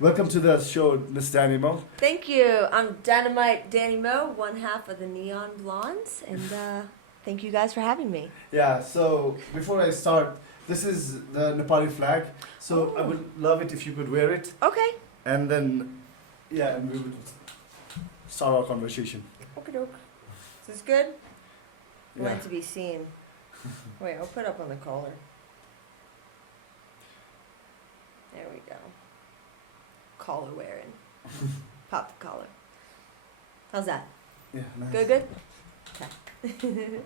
Welcome to the show, Miss Danielle. Thank you. I'm Dynamite Dani Mo, one half of the Neon Blondes, and thank you guys for having me. Yeah, so before I start, this is the Nepali flag. So I would love it if you could wear it. Okay. And then, yeah, and we would start our conversation. Okay, doke. Is this good? I Yeah. want it to be seen. Wait, I'll put up on the collar. There we go. Collar wearing. Pop the collar. How's that? Yeah, nice. Good? Okay.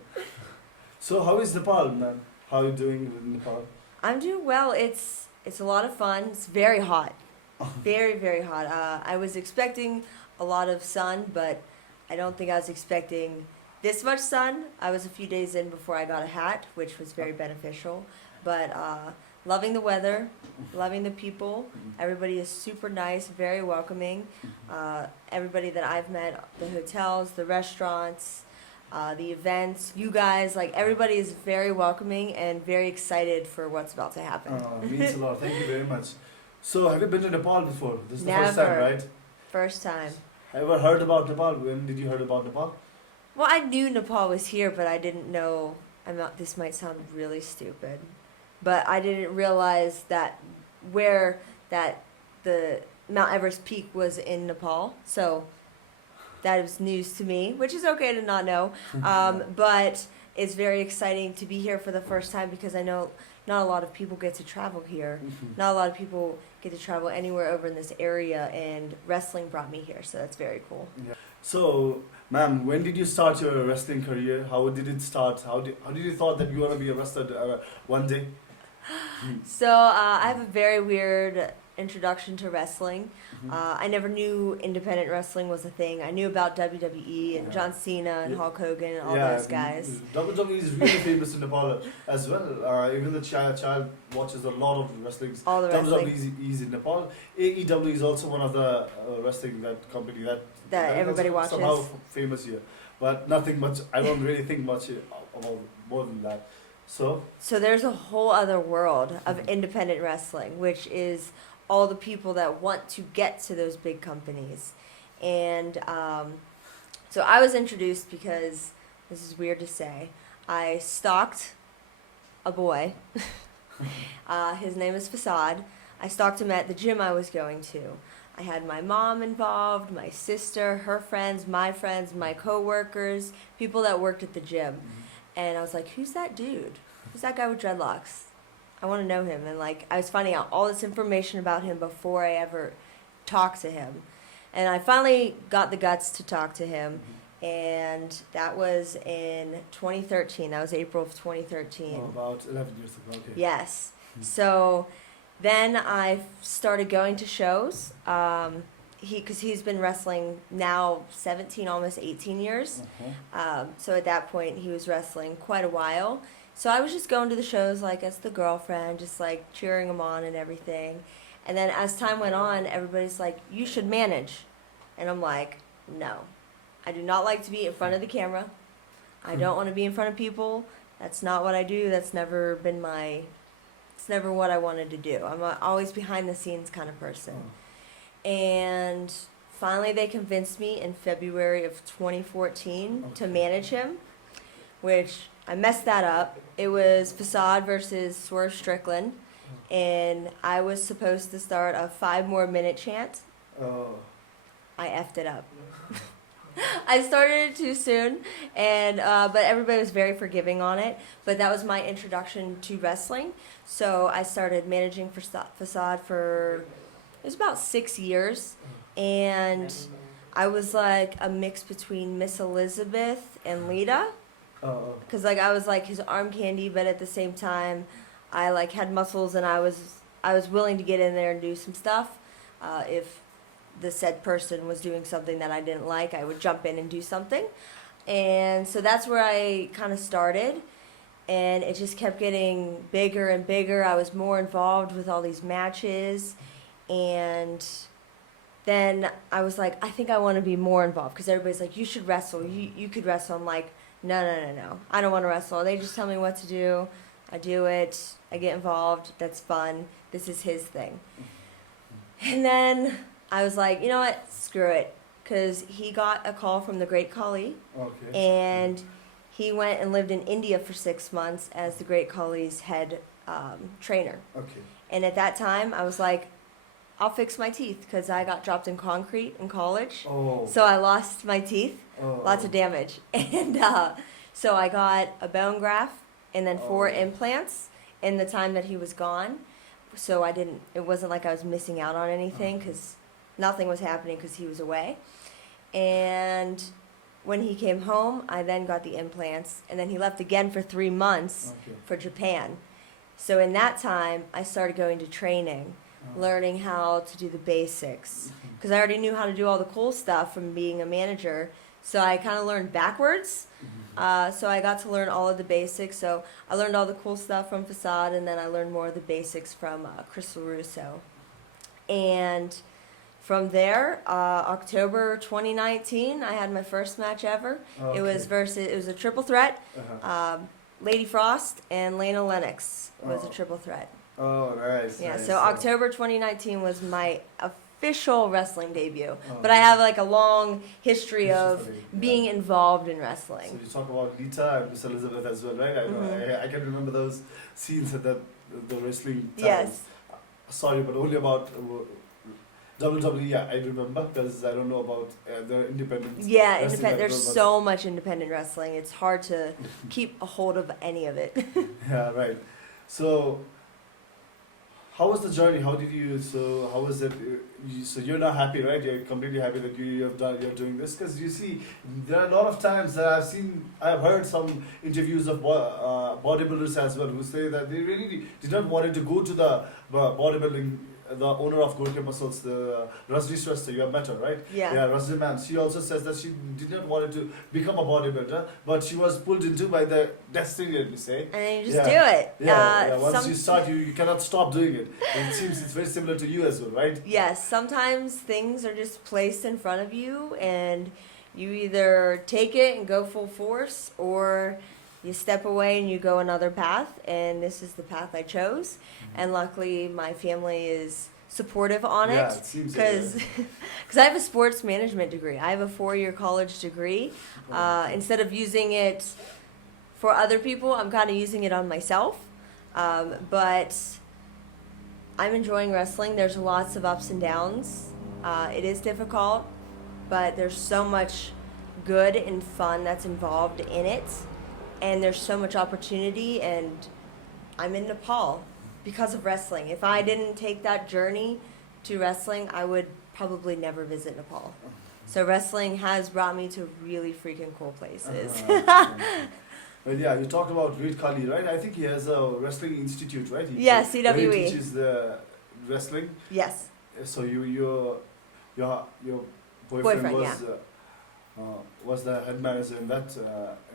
So how is Nepal, man? How are you doing in Nepal? I'm doing well. It's a lot of fun. It's very hot. Very, very hot. I was expecting a lot of sun, but I don't think I was expecting this much sun. I was a few days in before I got a hat, which was very beneficial. But loving the weather, loving the people. Everybody is super nice, very welcoming. Everybody that I've met, the hotels, the restaurants, the events, you guys, like everybody is very welcoming and very excited for what's about to happen. Means a lot. Thank you very much. So have you been to Nepal before? This is the Never. first time, right? First time. Ever heard about Nepal? When did you heard about Nepal? Well, I knew Nepal was here, but I didn't know. This might sound really stupid, but I didn't realize that the Mount Everest peak was in Nepal. So that was news to me, which is okay to not know. But it's very exciting to be here for the first time because I know not a lot of people get to travel here. Not a lot of people get to travel anywhere over in this area, and wrestling brought me here, so that's very cool. Yeah. So, ma'am, when did you start your wrestling career? How did it start? How did you thought that you want to be a wrestler one day? So I have a very weird introduction to wrestling. I never knew independent wrestling was a thing. I knew about WWE and John Cena and Hulk Hogan and all those guys. WWE is really famous in Nepal as well. Even the child watches a lot of wrestling. All the wrestling. WWE is in Nepal. AEW is also one of the wrestling company that everybody watches. Somehow famous here, but nothing much. I don't really think much about more than that. So there's a whole other world of independent wrestling, which is all the people that want to get to those big companies. And so I was introduced because, this is weird to say, I stalked a boy. His name is Facade. I stalked him at the gym I was going to. I had my mom involved, my sister, her friends, my coworkers, people that worked at the gym. And I was like, who's that dude? Who's that guy with dreadlocks? I want to know him. And I was finding out all this information about him before I ever talked to him. And I finally got the guts to talk to him. And that was in 2013. That was April of 2013. Oh, about 11 years ago. Okay. Yes. So then I started going to shows. Because he's been wrestling now 17, almost 18 years. So at that point, he was wrestling quite a while. So I was just going to the shows as the girlfriend, just cheering him on and everything. And then as time went on, everybody's like, you should manage. And I'm like, no. I do not like to be in front of the camera. I don't want to be in front of people. That's not what I do. That's never been it's never what I wanted to do. I'm always behind the scenes kind of person. And finally they convinced me in February of 2014 to manage him, which I messed that up. It was Facade versus Swerve Strickland, and I was supposed to start a 5 more minute chant. I effed it up. I started it too soon, and but everybody was very forgiving on it. But that was my introduction to wrestling. So I started managing Facade for, it was about 6 years, and I was like a mix between Miss Elizabeth and Lita, because I was his arm candy, but at the same time, I had muscles, and I was willing to get in there and do some stuff. If the said person was doing something that I didn't like, I would jump in and do something, and so that's where I kind of started. And it just kept getting bigger and bigger. I was more involved with all these matches. And then I was like, I think I want to be more involved. Because everybody's like, you should wrestle. You could wrestle. I'm like, no. I don't want to wrestle. They just tell me what to do. I do it. I get involved. That's fun. This is his thing. And then I was like, you know what, screw it. Because he got a call from the Great Khali. Okay. And he went and lived in India for 6 months as the Great Khali's head trainer. Okay. And at that time, I was like, I'll fix my teeth because I got dropped in concrete in college. Oh. So I lost my teeth, Oh. lots of damage. And so I got a bone graft and then 4 implants in the time that he was gone. So it wasn't like I was missing out on anything because nothing was happening because he was away. And when he came home, I then got the implants. And then he left again for 3 months for Japan. So in that time, I started going to training, learning how to do the basics. Because I already knew how to do all the cool stuff from being a manager. So I kind of learned backwards. So I got to learn all of the basics. So I learned all the cool stuff from Facade, and then I learned more of the basics from Crystal Russo. And from there, October 2019, I had my first match ever. Okay. It was a triple threat. Lady Frost and Lena Lennox was a triple threat. Oh, nice. Yeah, nice. so October 2019 was my official wrestling debut. But I have like a long history of being involved in wrestling. So you talk about Lita and Miss Elizabeth as well, right? I know. I can remember those scenes at the wrestling times. Yes. Sorry, but only about WWE, I remember, because I don't know about the independent. Yeah, wrestling. there's so much independent wrestling. It's hard to keep a hold of any of it. Yeah, right. So, how was the journey? How was it? So you're not happy, right? You're completely happy that you're doing this, because you see, there are a lot of times that I've heard some interviews of bodybuilders as well who say that they really did not want to go to the bodybuilding. The owner of Gorkhey Muscles, the Rajni Shrestha, you have met her, right? Yeah. Yeah, Rajni ma'am. She also says that she did not want to become a bodybuilder, but she was pulled into by the destiny, let me say. And then you just do it. Once you start, you cannot stop doing it. And it seems it's very similar to you as well, right? Yes, sometimes things are just placed in front of you, and you either take it and go full force, or you step away and you go another path, and this is the path I chose. And luckily my family is supportive on Yeah, it, it seems because I have a sports management degree. I have a 4-year college degree. Instead of using it for other people, I'm kind of using it on myself. But I'm enjoying wrestling. There's lots of ups and downs. It is difficult, but there's so much good and fun that's involved in it. And there's so much opportunity, and I'm in Nepal because of wrestling. If I didn't take that journey to wrestling, I would probably never visit Nepal. So wrestling has brought me to really freaking cool places. Well, yeah, you talked about Great Khali, right? I think he has a wrestling institute, right? Yeah, CWE. Where he teaches the wrestling. Yes. So your boyfriend was the head manager in that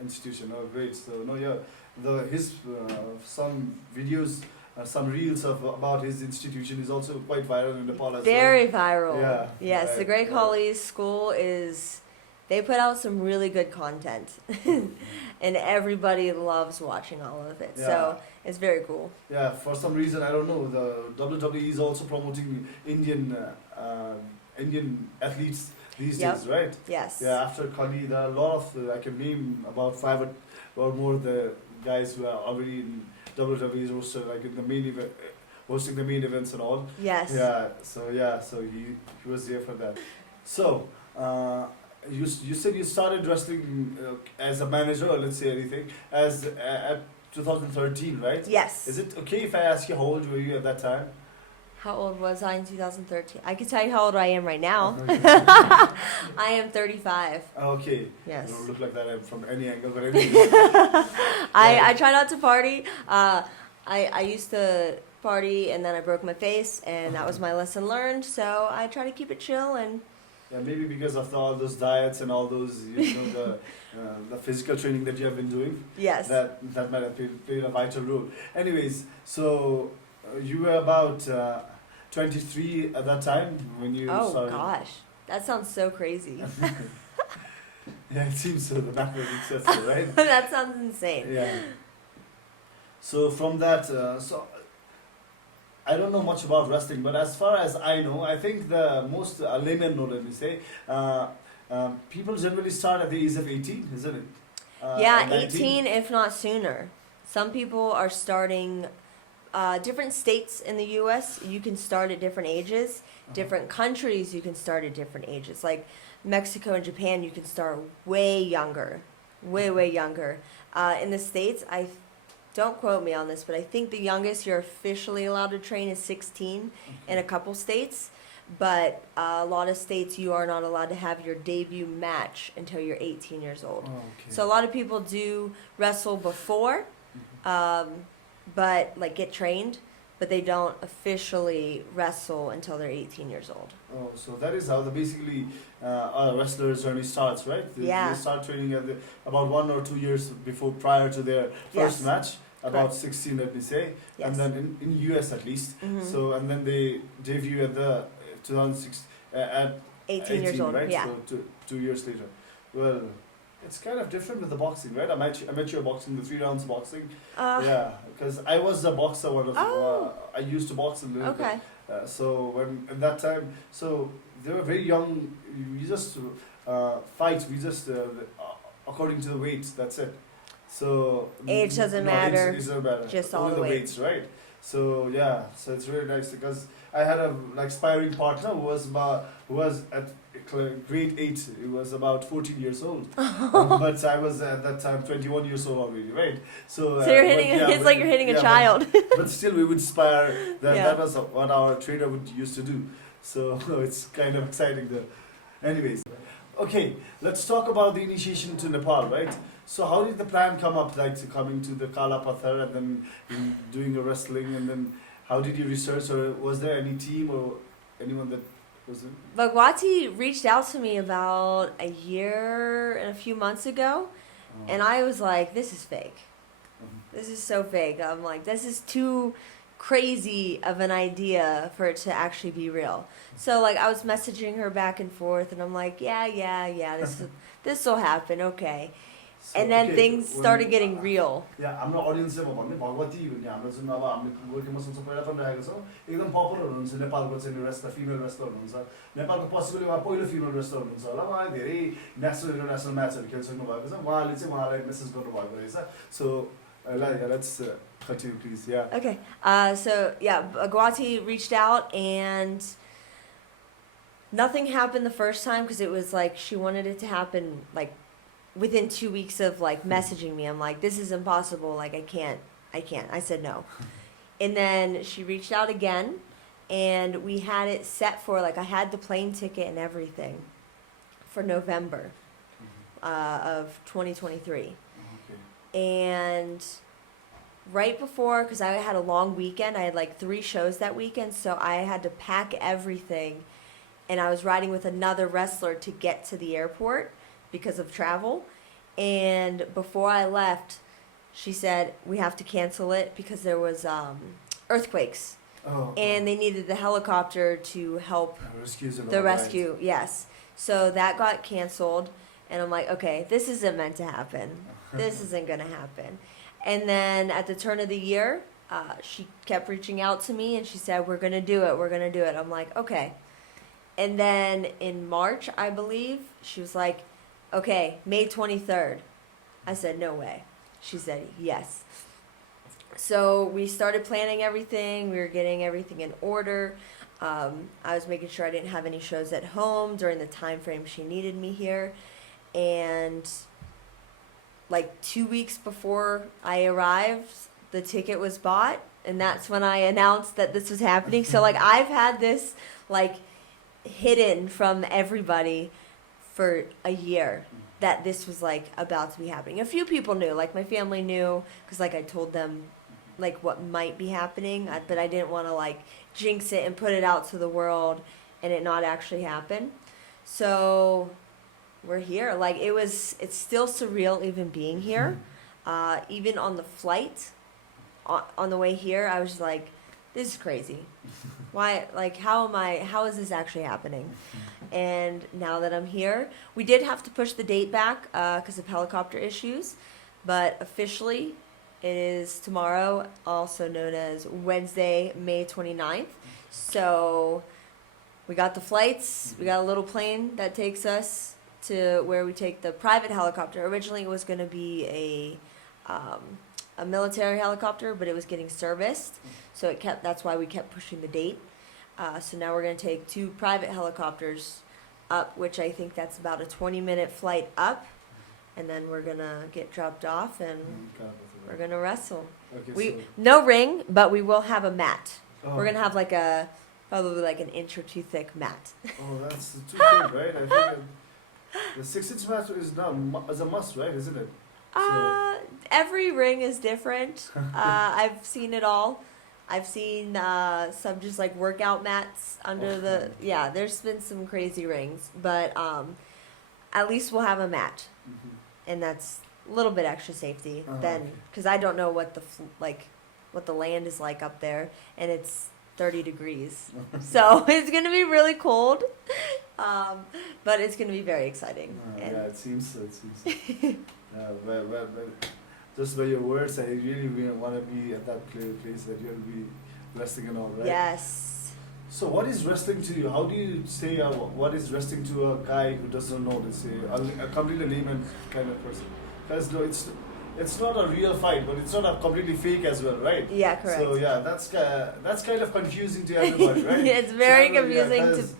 institution. Oh, great! So his some videos, some reels about his institution is also quite viral in Nepal as Very viral. Yeah. Yes, right, the Great Khali's school they put out some really good content, and everybody loves watching all of it. Yeah. So it's very cool. Yeah, for some reason I don't know. The WWE is also promoting Indian athletes these days, right? Yes. Yeah, after Khali, there are a lot of I can name about 5 or more the guys who are already in WWE's roster, like in the main event, hosting the main events and all. Yes. Yeah, so he was there for that. So, you said you started wrestling as a manager, or let's say anything, at 2013, right? Yes. Is it okay if I ask you how old were you at that time? How old was I in 2013? I can tell you how old I am right now. I am 35. Okay. Yes. You don't look like that from any angle, but anyway. I try not to party. I used to party, and then I broke my face, and that was my lesson learned. So I try to keep it chill. And yeah, maybe because of all those diets and all those, the physical training that you have been doing. yes. That might have played a vital role. Anyways, so you were about 23 at that time when you started. Oh gosh, that sounds so crazy. Yeah, it seems so. The mathematics says so, right? That sounds insane. Yeah. So from that, I don't know much about wrestling, but as far as I know, I think the most laymen know, let me say, people generally start at the age of 18, isn't it? Yeah, 19? 18 if not sooner. Some people are starting different states in the U.S. You can start at different ages. Different countries you can start at different ages. Like Mexico and Japan, you can start way younger, way younger. In the States, don't quote me on this, but I think the youngest you're officially allowed to train is 16 in a couple states. But a lot of states you are not allowed to have your debut match until you're 18 years old. Oh, okay. So a lot of people do wrestle before, but like get trained, but they don't officially wrestle until they're 18 years old. Oh, so that is how basically a wrestler's journey starts, right? Yeah. They start training about 1 or 2 years prior to their first Yes. match, about Correct. 16, let me say, Yes. and then in US at least. Mhm. So and then they debut at the 2006 at 18 years old, right? yeah. So 2 years later. Well, it's kind of different with the boxing, right? Amateur boxing, the 3 rounds boxing. Yeah, because I was a boxer. I used to box a little bit. Okay. So when at that time, so they were very young. We just fight. We just according to the weights. That's it. So Age doesn't matter. Age doesn't matter. Just all Only the the weights. weights, right? So yeah, so it's really nice because I had a sparring partner who was at grade 8. He was about 14 years old, but I was at that time 21 years old already, right? So So you're hitting. It's like you're hitting a child. But still, we would spar. Yeah. That was what our trainer would used to do. So it's kind of exciting though. Anyways, okay, let's talk about the initiation to Nepal, right? So how did the plan come up, like to coming to the Kala Pathar and then doing a wrestling, and then how did you research, or was there any team or anyone that was in? Bhagwati reached out to me about a year and a few months ago, and I was like, this is fake. This is so fake. I'm like, this is too crazy of an idea for it to actually be real. So like I was messaging her back and forth, and I'm like, yeah, this will happen, okay. So, And then okay, things started getting real. Yeah, हाम्रो audience चाहिँ म भन्ने भगवती भन्ने हाम्रो जुन अब हामीले गोर्खे muscles पहिला पनि राखेको छौँ, एकदम पपुलर हुनुहुन्छ नेपालको चाहिँ रेस्लर, फिमेल रेस्लर हुनुहुन्छ। नेपालको पसिबली उहाँ पहिलो फिमेल रेस्लर हुनुहुन्छ होला। उहाँले धेरै नेसनल इन्टरनेसनल म्याचहरू खेलिसक्नु भएको छ। उहाँले चाहिँ उहाँलाई मेसेज गर्नुभएको रहेछ। So let's continue please. Yeah. Okay. So yeah, Bhagwati reached out, and nothing happened the first time because it was like she wanted it to happen like within 2 weeks of like messaging me. I'm like, this is impossible. Like I can't. I said no. And then she reached out again, and we had it set for like I had the plane ticket and everything for November of 2023. Okay. And right before, because I had a long weekend, I had like 3 shows that weekend, so I had to pack everything, and I was riding with another wrestler to get to the airport because of travel. And before I left, she said we have to cancel it because there was earthquakes, and they needed the helicopter to help the rescue. Right. Yes, so that got canceled, and I'm like, okay, this isn't meant to happen. This isn't gonna happen. And then at the turn of the year, she kept reaching out to me, and she said, we're gonna do it. We're gonna do it. I'm like, okay. And then in March, I believe, she was like, okay, May 23rd. I said, no way. She said, yes. So we started planning everything. We were getting everything in order. I was making sure I didn't have any shows at home during the time frame she needed me here. And like 2 weeks before I arrived, the ticket was bought. And that's when I announced that this was happening. So like I've had this like hidden from everybody for a year, that this was like about to be happening. A few people knew, like my family knew, because like I told them like what might be happening, but I didn't want to like jinx it and put it out to the world and it not actually happen. So we're here. Like it's still surreal even being here. Even on the flight, on the way here, I was just like, this is crazy. Why, like, how is this actually happening? And now that I'm here, we did have to push the date back because of helicopter issues, but officially It is tomorrow, also known as Wednesday, May 29th. So we got the flights. We got a little plane that takes us to where we take the private helicopter. Originally, it was going to be a military helicopter, but it was getting serviced. So that's why we kept pushing the date. So now we're going to take 2 private helicopters up, which I think that's about a 20-minute flight up. And then we're going to get dropped off and we're going to wrestle. Okay, No ring, but we will have a mat. Oh. We're going to have probably like an inch or 2 thick mat. Oh, that's too thick, right? I think the 6-inch mat is a must, right? Isn't it? Every ring is different. I've seen it all. I've seen some just like workout mats under there's been some crazy rings, but at least we'll have a mat. Mm-hmm. And that's a little bit extra safety because I don't know what the land is like up there, and it's 30 degrees. So it's going to be really cold, but it's going to be very exciting. It seems so. Well, just by your words, I really want to be at that place that you'll be wrestling and all, right? Yes. So what is wrestling to you? How do you say what is wrestling to a guy who doesn't know, let's say, a completely layman kind of person? Because no, it's not a real fight, but it's not a completely fake as well, right? Yeah, correct. So yeah, that's kind of confusing to everybody, right? It's very confusing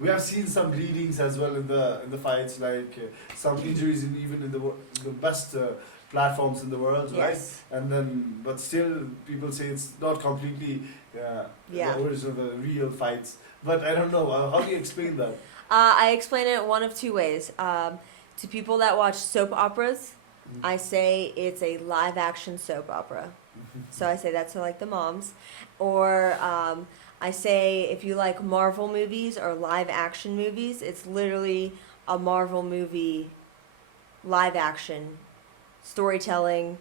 We have seen some bleedings as well in the fights, like some injuries even in the best platforms in the world, yes. right? And then, but still, people say it's not completely the original, the real fights. But I don't know. How do you explain that? I explain it one of 2 ways. To people that watch soap operas, I say it's a live action soap opera. So I say that to like the moms. Or I say if you like Marvel movies or live action movies, it's literally a Marvel movie, live action, storytelling,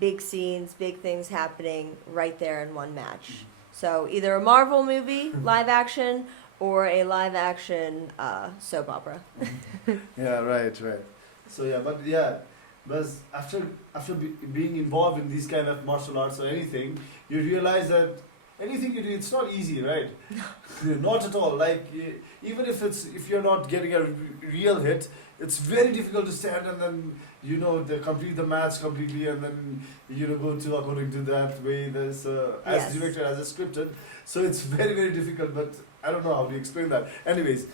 big scenes, big things happening right there in one match. So either a Marvel movie, live action, or a live action soap opera. Yeah, right. So but after being involved in these kind of martial arts or anything, you realize that anything you do, it's not easy, right? Not at all. Like even if you're not getting a real hit, it's very difficult to stand and then complete the match completely and then go to according to that way. There's as directed as a scripted, so it's very very difficult. But I don't know how to explain that. Anyways,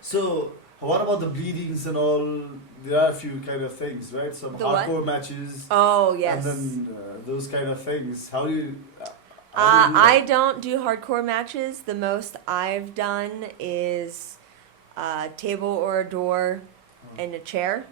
so what about the bleedings and all? There are a few kind of things, right? Some hardcore matches. Oh yes. And then those kind of things. How do you? I don't do hardcore matches. The most I've done is table or a door and a chair.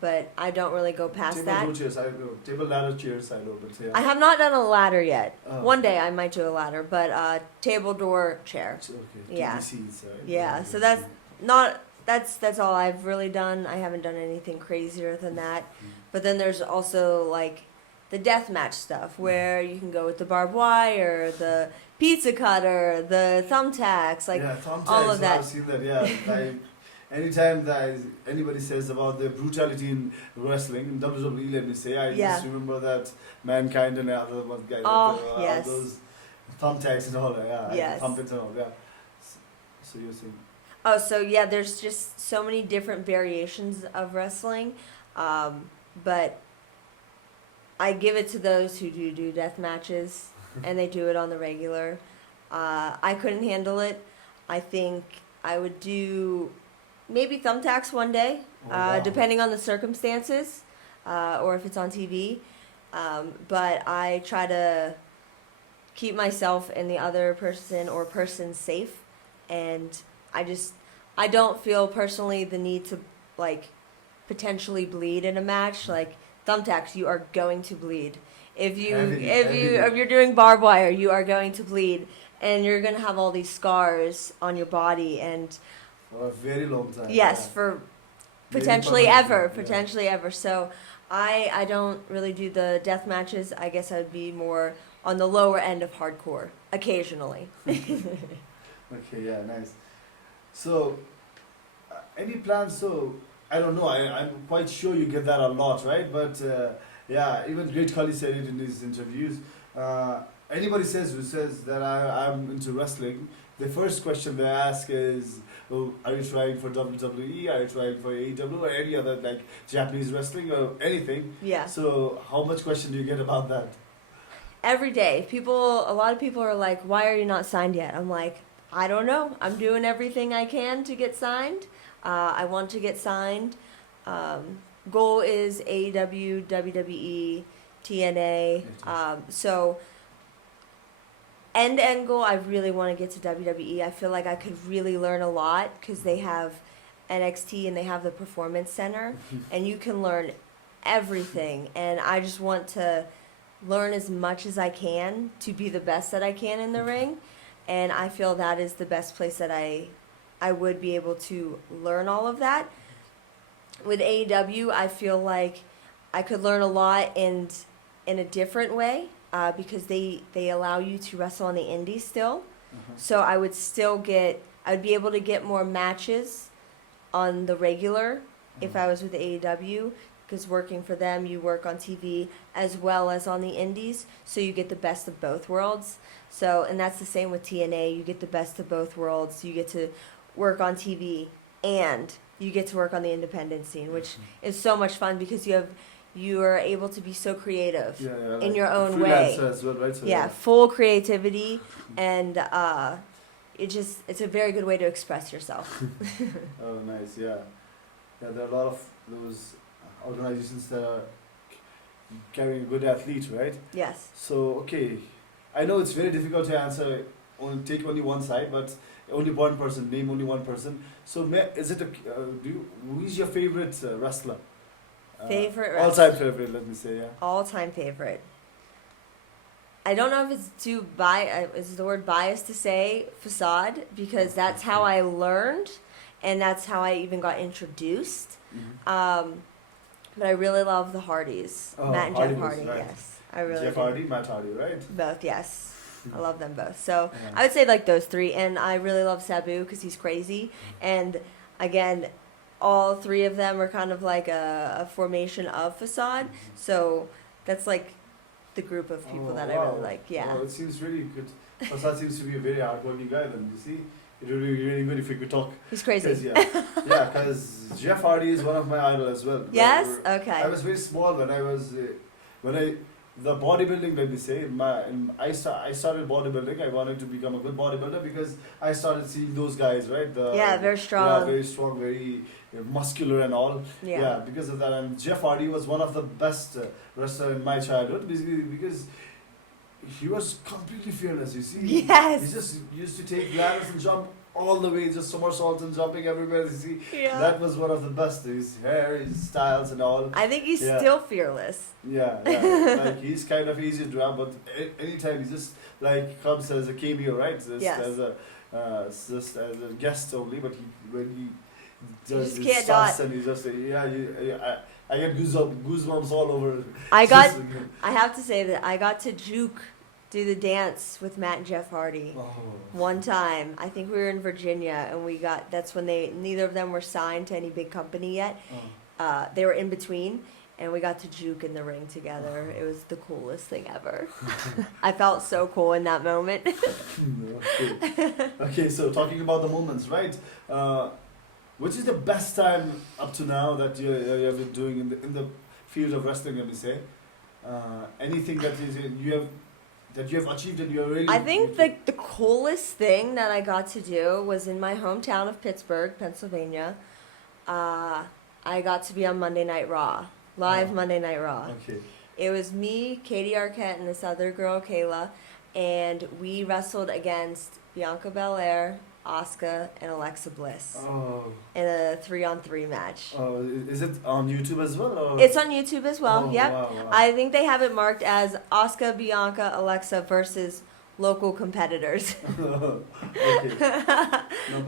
But I don't really go past that. Table chairs, I know. Table ladder chairs, I know. But I have not done a ladder yet. One day I might do a ladder, but table, door, chair. Okay. Yeah. TBCs, right? Yeah. So that's all I've really done. I haven't done anything crazier than that. But then there's also like the deathmatch stuff where you can go with the barbed wire, the pizza cutter, the thumbtacks, like thumbtacks, all of that. I've seen that. Yeah. Anytime that anybody says about the brutality in wrestling, in WWE, let me say, I just remember that Mankind and the other one guy. Yes. Those thumbtacks and all that, Yes. Thump it and all, yeah. So you're saying? Oh, so yeah, there's just so many different variations of wrestling, but I give it to those who do death matches, and they do it on the regular. I couldn't handle it. I think I would do maybe thumbtacks one day, depending on the circumstances, or if it's on TV. But I try to keep myself and the other person or persons safe, and I don't feel personally the need to like potentially bleed in a match. Like thumbtacks, you are going to bleed. If you're doing barbed wire, you are going to bleed, and you're gonna have all these scars on your body and. For a very long time. Yes, for potentially ever. So I don't really do the death matches. I guess I'd be more on the lower end of hardcore occasionally. Okay, yeah, nice. So, any plans? So, I don't know. I'm quite sure you get that a lot, right? But Yeah, even Great Khali said it in his interviews. Anybody who says that I'm into wrestling, the first question they ask is, oh, are you trying for WWE? Are you trying for AEW or any other like Japanese wrestling or anything? Yeah. So how much question do you get about that? Every day, a lot of people are like, why are you not signed yet? I'm like, I don't know. I'm doing everything I can to get signed. I want to get signed. Goal is AEW, WWE, TNA. So end goal, I really want to get to WWE. I feel like I could really learn a lot because they have NXT and they have the Performance Center, and you can learn everything. And I just want to learn as much as I can to be the best that I can in the ring. And I feel that is the best place that I would be able to learn all of that. With AEW, I feel like I could learn a lot in a different way because they allow you to wrestle on the indies still. So I would be able to get more matches on the regular if I was with AEW, because working for them, you work on TV as well as on the indies, so you get the best of both worlds. So, and that's the same with TNA. You get the best of both worlds. You get to work on TV and you get to work on the independent scene, which is so much fun because you are able to be so creative in your own way. As well, right? So Full creativity, and it's a very good way to express yourself. Oh, nice. Yeah, there are a lot of those organizations that are carrying a good athlete, right? Yes. So, okay, I know it's very difficult to answer, take only one side, but only one person, name only one person. So, who is your favorite wrestler? Favorite all-time wrestler? favorite, let me say, yeah. All-time favorite. I don't know if it's is the word biased to say Facade, because that's how I learned, and that's how I even got introduced. But I really love the Hardys. Matt and Jeff Hardy, right. Yes. I really Jeff Hardy, Matt Hardy, right? Both, yes. I love them both. So I would say like those three. And I really love Sabu because he's crazy. And again, all three of them are kind of like a formation of Facade. So that's like the group of people that I really like. Yeah. It seems really good. Facade seems to be a very hardworking guy then, you see? It would be really good if we could talk. He's crazy. Because Jeff Hardy is one of my idols as well. Yes? Okay. I was very small when the bodybuilding, let me say, I started bodybuilding. I wanted to become a good bodybuilder because I started seeing those guys, right? Very strong. Yeah, very strong, very muscular and all. Yeah, because of that. And Jeff Hardy was one of the best wrestlers in my childhood because he was completely fearless, you see. Yes. He just used to take ladders and jump all the way, just somersaults and jumping everywhere, you see. Yeah. That was one of the best. His hair, his styles and all. I think he's still fearless. Yeah. Like he's kind of easy to drum, but anytime he just like comes as a cameo, right? As a guest only, but when he does his stunts and he's just I get goosebumps all over. I have to say that I got to do the dance with Matt and Jeff Hardy one time. I think we were in Virginia, and that's when neither of them were signed to any big company yet. They were in between, and we got to juke in the ring together. It was the coolest thing ever. I felt so cool in that moment. Okay, so talking about the moments, right? Which is the best time up to now that you have been doing in the field of wrestling? Let me say, anything that you have achieved and you're really. I think the coolest thing that I got to do was in my hometown of Pittsburgh, Pennsylvania. I got to be on Monday Night Raw, live Monday Night Raw. Okay. It was me, Katie Arquette, and this other girl, Kayla, and we wrestled against Bianca Belair, Asuka, and Alexa Bliss in a 3-on-3 match. Oh, is it on YouTube as well? Or? It's on YouTube as well. Yep. Wow. I think they have it marked as Asuka, Bianca, Alexa versus local competitors. Okay.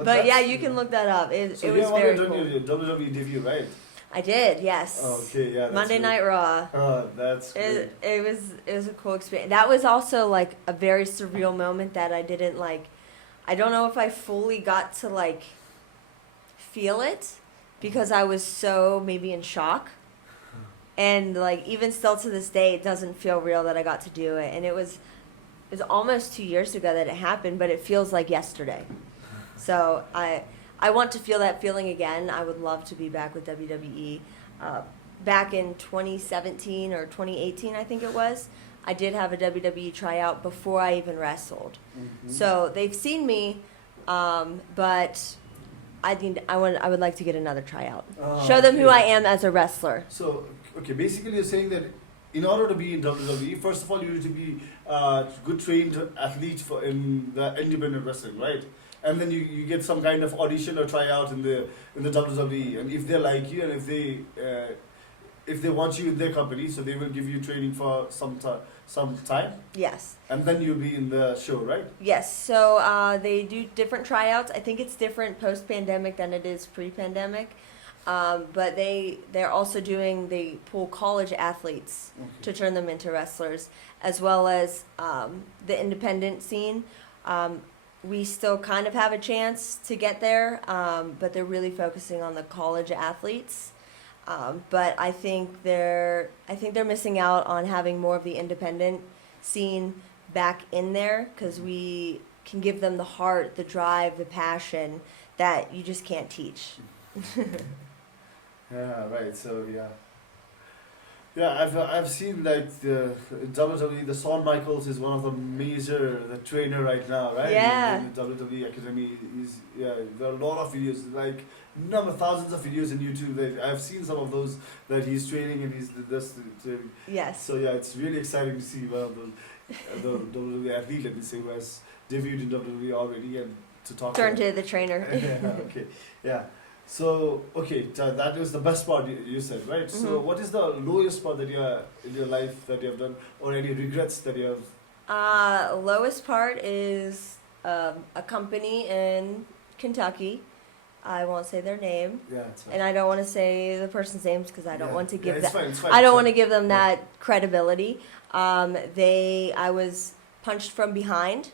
But yeah, you can look that up. It was very cool. Your WWE debut, right? I did, yes. Okay, yeah. Monday Night Raw. Oh, that's great. It was a cool experience. That was also like a very surreal moment that I didn't like. I don't know if I fully got to like feel it because I was so maybe in shock. And like even still to this day, it doesn't feel real that I got to do it. And it was almost 2 years ago that it happened, but it feels like yesterday. So I want to feel that feeling again. I would love to be back with WWE. Back in 2017 or 2018, I think it was, I did have a WWE tryout before I even wrestled. Mm-hmm. So they've seen me, but I would like to get another tryout. Show them who I am as a wrestler. So, okay, basically you're saying that in order to be in WWE, first of all, you need to be a good trained athlete in the independent wrestling, right? And then you get some kind of audition or tryout in the WWE, and if they like you and if they want you in their company, so they will give you training for some time. Yes. And then you'll be in the show, right? Yes. So they do different tryouts. I think it's different post-pandemic than it is pre-pandemic. But they're also they pull college athletes to turn them into wrestlers, as well as the independent scene. We still kind of have a chance to get there, but they're really focusing on the college athletes. But I think they're missing out on having more of the independent scene back in there, because we can give them the heart, the drive, the passion that you just can't teach. Yeah, right. So yeah, I've seen like the WWE. The Shawn Michaels is one of the trainer right now, right? Yeah. In the WWE Academy there are a lot of videos, like thousands of videos in YouTube. That I've seen some of those that he's training and he's this. Yes. So yeah, it's really exciting to see one of the WWE athlete, let me say, who has debuted in WWE already, and to talk. Turn to the trainer. Yeah. Okay. Yeah. So, okay, that is the best part you said, right? Mm-hmm. So, what is the lowest part that in your life that you have done, or any regrets that you have? Lowest part is a company in Kentucky. I won't say their name. Yeah, it's fine. And I don't want to say the person's names because I don't want to give it's fine. I don't want to give them that credibility. I was punched from behind,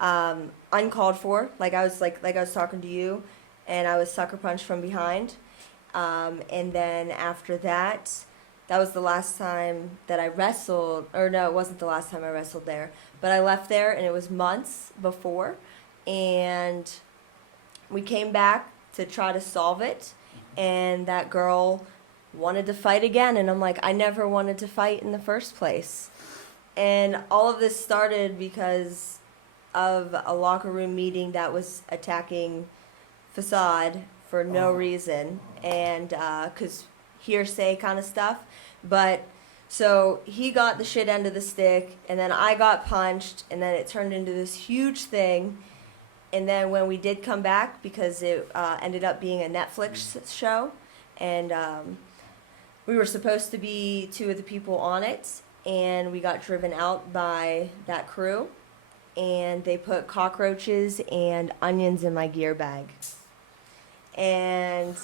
uncalled for. Like I was talking to you. And I was sucker punched from behind. And then after that was the last time that I wrestled. Or no, it wasn't the last time I wrestled there. But I left there, and it was months before. And we came back to try to solve it. And that girl wanted to fight again. And I'm like, I never wanted to fight in the first place. And all of this started because of a locker room meeting that was attacking Facade for no reason, and because hearsay kind of stuff. But so he got the shit end of the stick, and then I got punched, and then it turned into this huge thing. And then when we did come back, because it ended up being a Netflix show, and we were supposed to be two of the people on it, and we got driven out by that crew, and they put cockroaches and onions in my gear bag. And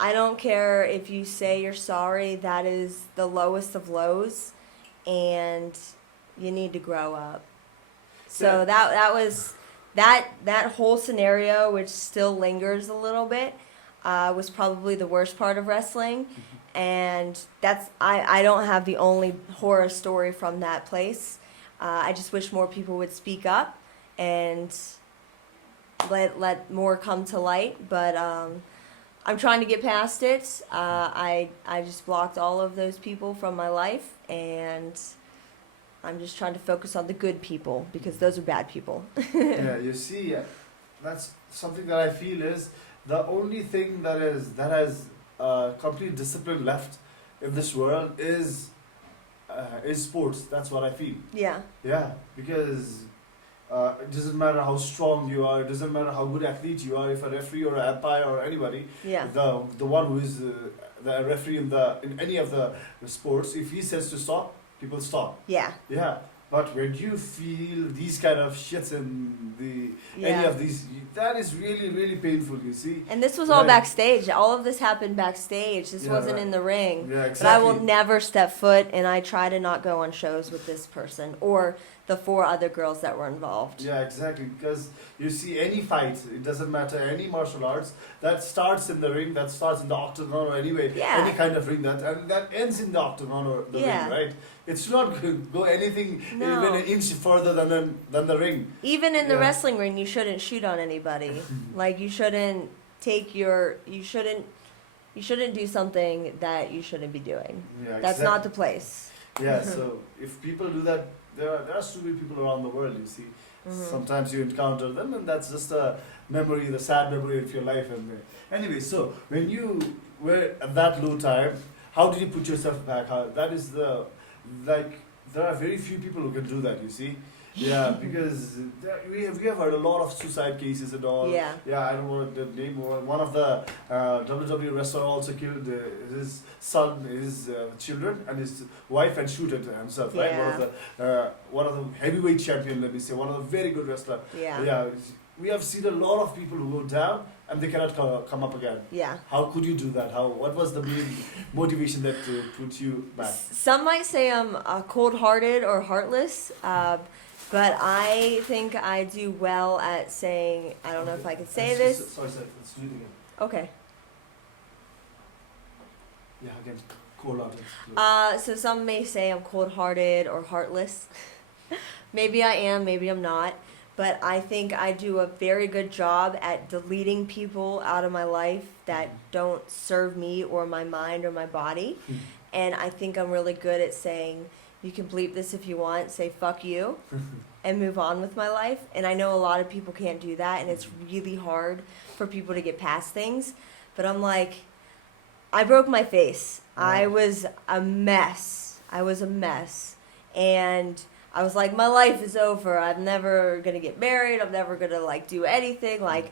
I don't care if you say you're sorry, that is the lowest of lows, and you need to grow up. So that was that whole scenario, which still lingers a little bit, was probably the worst part of wrestling. And I don't have the only horror story from that place. I just wish more people would speak up and let more come to light, but I'm trying to get past it. I just blocked all of those people from my life, and I'm just trying to focus on the good people, because those are bad people. Yeah, you see, that's something that I feel is the only thing that has complete discipline left in this world is sports. That's what I feel. Yeah. Yeah, because it doesn't matter how strong you are, it doesn't matter how good athlete you are, if a referee or an umpire or anybody, the one who is the referee in any of the sports, if he says to stop, people stop. Yeah. Yeah. But when you feel these kind of shits in any of these, that is really, really painful, you see. And this was all backstage. All of this happened backstage. This wasn't in the ring. Yeah, exactly. But I will never step foot, and I try to not go on shows with this person or the 4 other girls that were involved. Yeah, exactly. Because you see, any fight, it doesn't matter, any martial arts that starts in the ring, that starts in the octagon or anyway, Yeah. any kind of ring that ends in the octagon or the ring, right? It should not go anything even an inch further than the ring. Even in the wrestling ring, you shouldn't shoot on anybody. Like you shouldn't you shouldn't do something that you shouldn't be doing. Yeah, That's not the place. Yeah, so if people do that, there are so many people around the world, you see. Sometimes you encounter them, and that's just a memory, the sad memory of your life. And anyway, so when you were at that low time, how did you put yourself back? That is there are very few people who can do that, you see. Yeah, because we have heard a lot of suicide cases and all. Yeah. Yeah, I don't know the name. One of the WWE wrestler also killed his son, his children, and his wife, and shooted himself. Right, one of the heavyweight champion. Let me say, one of the very good wrestler. Yeah. Yeah, we have seen a lot of people who go down and they cannot come up again. Yeah. How could you do that? What was the main motivation that put you back? Some might say I'm cold-hearted or heartless. But I think I do well at saying, I don't know if I can say this. Sorry, let's do it again. Okay. Yeah, again, cold-hearted. So some may say I'm cold-hearted or heartless. Maybe I am, maybe I'm not. But I think I do a very good job at deleting people out of my life that don't serve me or my mind or my body. And I think I'm really good at saying, you can bleep this if you want, say fuck you, and move on with my life. And I know a lot of people can't do that, and it's really hard for people to get past things. But I'm like, I broke my face. I was a mess. And I was like, my life is over. I'm never going to get married. I'm never going to, do anything. My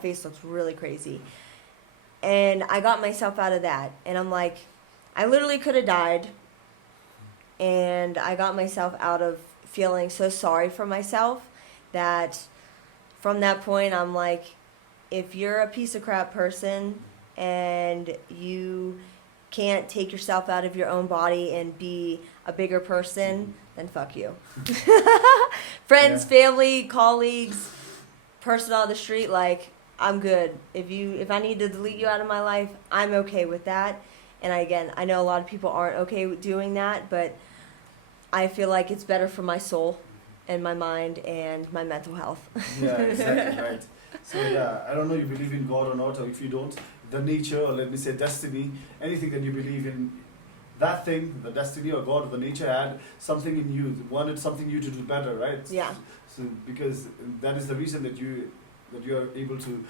face looks really crazy. And I got myself out of that. And I'm like, I literally could have died. And I got myself out of feeling so sorry for myself that from that point, I'm like, if you're a piece of crap person and you can't take yourself out of your own body and be a bigger person, then fuck you. Friends, family, colleagues, person on the street, I'm good. If I need to delete you out of my life, I'm okay with that. And I know a lot of people aren't okay with doing that, but I feel like it's better for my soul and my mind and my mental health. Yeah, exactly, right. So I don't know if you believe in God or not, or if you don't, the nature, or let me say destiny, anything that you believe in, that thing, the destiny or God or the nature had something in you, wanted something in you to do better, right? Yeah. So because that is the reason that you are able to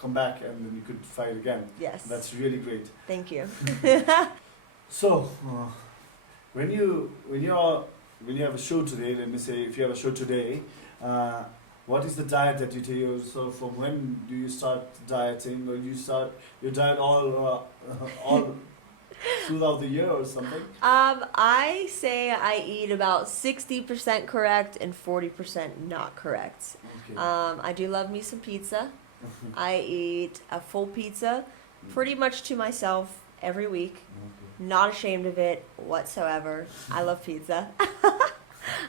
come back and then you could fight again. Yes. That's really great. Thank you. So, when you have a show today, let me say, if you have a show today, what is the diet that you take? So, from when do you start dieting, or you start your diet all throughout the year or something? I say I eat about 60% correct and 40% not correct. Okay. I do love me some pizza. I eat a full pizza pretty much to myself every week. Okay. Not ashamed of it whatsoever. I love pizza.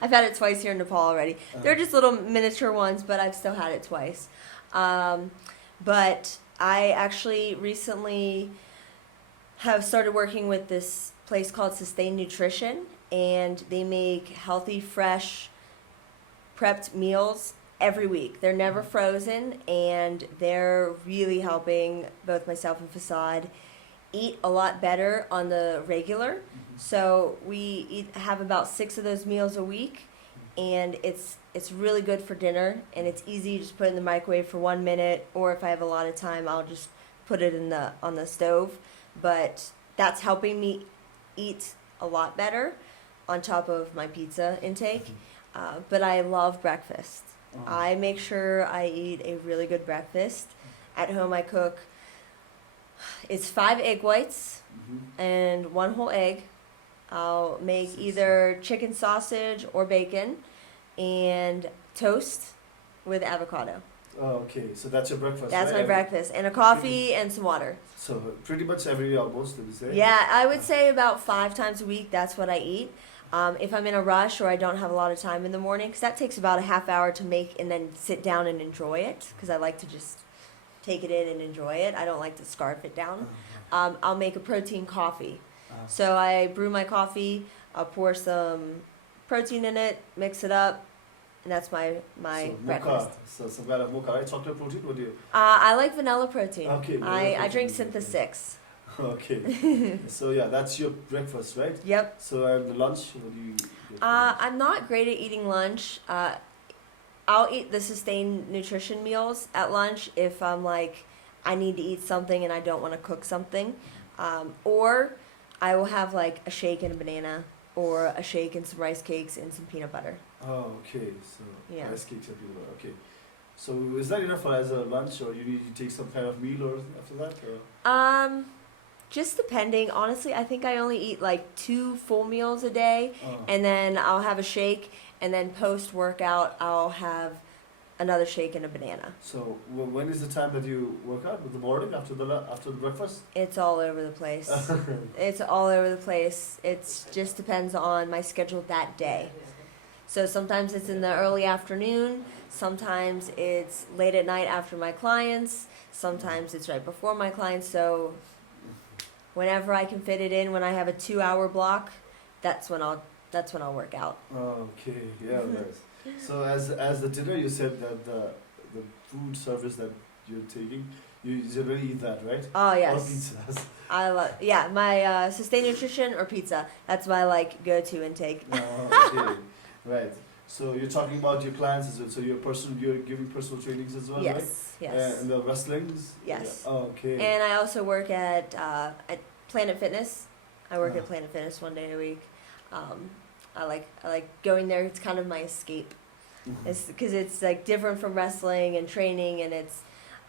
I've had it twice here in Nepal already. They're just little miniature ones, but I've still had it twice. But I actually recently have started working with this place called Sustain Nutrition, and they make healthy, fresh, prepped meals every week. They're never frozen, and they're really helping both myself and Facade eat a lot better on the regular. So we have about 6 of those meals a week, and it's really good for dinner, and it's easy. You just put it in the microwave for 1 minute, or if I have a lot of time, I'll just put it on the stove. But that's helping me eat a lot better on top of my pizza intake. But I love breakfast. I make sure I eat a really good breakfast. At home I cook, it's 5 egg whites and 1 whole egg. I'll make either chicken sausage or bacon and toast with avocado. Oh, okay, so that's your breakfast. That's right? my breakfast, and a coffee and some water. So pretty much every day almost, did you say? Yeah, I would say about 5 times a week, that's what I eat. If I'm in a rush or I don't have a lot of time in the morning, because that takes about a half hour to make and then sit down and enjoy it, because I like to just take it in and enjoy it. I don't like to scarf it down. I'll make a protein coffee. So I brew my coffee, I'll pour some protein in it, mix it up, and that's my So breakfast. mocha, so some kind of mocha, right? Chocolate protein, what do you? I like vanilla protein. Okay. I drink Synthesis. Okay. So yeah, that's your breakfast, right? Yep. So and the lunch, what do you get for lunch? I'm not great at eating lunch. I'll eat the sustained nutrition meals at lunch if I'm like, I need to eat something and I don't want to cook something. Or I will have like a shake and a banana, or a shake and some rice cakes and some peanut butter. Oh, okay. So Yeah. rice cakes and peanut butter. Okay. So is that enough for as a lunch, or you need to take some kind of meal or after that? Or? Just depending. Honestly, I think I only eat like 2 full meals a day, Oh. and then I'll have a shake, and then post workout I'll have another shake and a banana. So when is the time that you work out? In the morning after the breakfast? It's all over the place. It's all over the place. It's just depends on my schedule that day. So sometimes it's in the early afternoon, sometimes it's late at night after my clients, sometimes it's right before my clients. So whenever I can fit it in, when I have a 2-hour block, that's when I'll work out. Okay, yeah, nice. So as the dinner, you said that the food service that you're taking, you generally eat that, right? Oh Or yes, pizzas. I love my sustained nutrition or pizza. That's my like go-to intake. Okay, right. So you're talking about your clients as well. So you're giving personal trainings as well, right? Yes. And the wrestlings. Yes. Yeah. Oh, okay. And I also work at Planet Fitness. I work at Uh-huh. Planet Fitness 1 day a week. I like going there. It's kind of my escape. Mhm. It's because it's like different from wrestling and training, and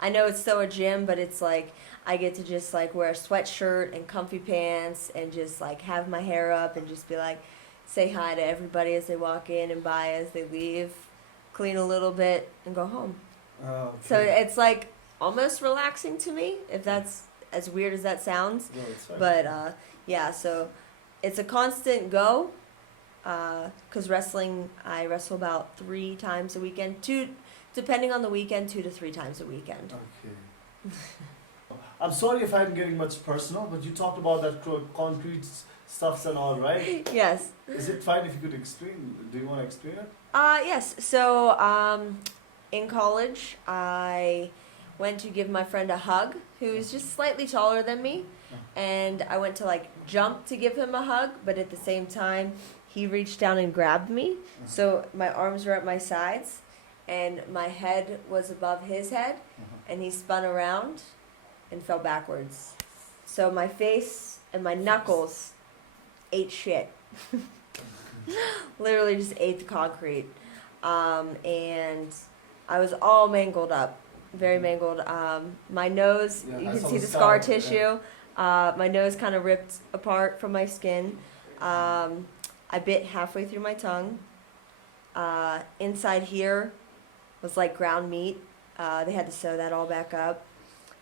I know it's still a gym, but it's like I get to just like wear a sweatshirt and comfy pants and just like have my hair up and just be like, say hi to everybody as they walk in and by as they leave, clean a little bit and go home. Okay. So it's like almost relaxing to me, if that's as weird as that sounds. No, it's fine. But yeah, so it's a constant go. Because wrestling, I wrestle about 3 times a weekend. 2, depending on the weekend, 2 to 3 times a weekend. Okay. I'm sorry if I'm getting much personal, but you talked about that concrete stuffs and all, right? Yes. Is it fine if you could explain? Do you want to explain it? Yes. So in college, I went to give my friend a hug, who's just slightly taller than me, and I went to like jump to give him a hug, but at the same time, he reached down and grabbed me. So my arms were at my sides, and my head was above his head, and he spun around and fell backwards. So my face and my knuckles ate shit. Literally just ate the concrete. And I was all mangled up, very mangled. My nose, Yeah, you I can saw see the the scar scar, yeah. tissue. My nose kind of ripped apart from my skin. I bit halfway through my tongue. Inside here was like ground meat. They had to sew that all back up.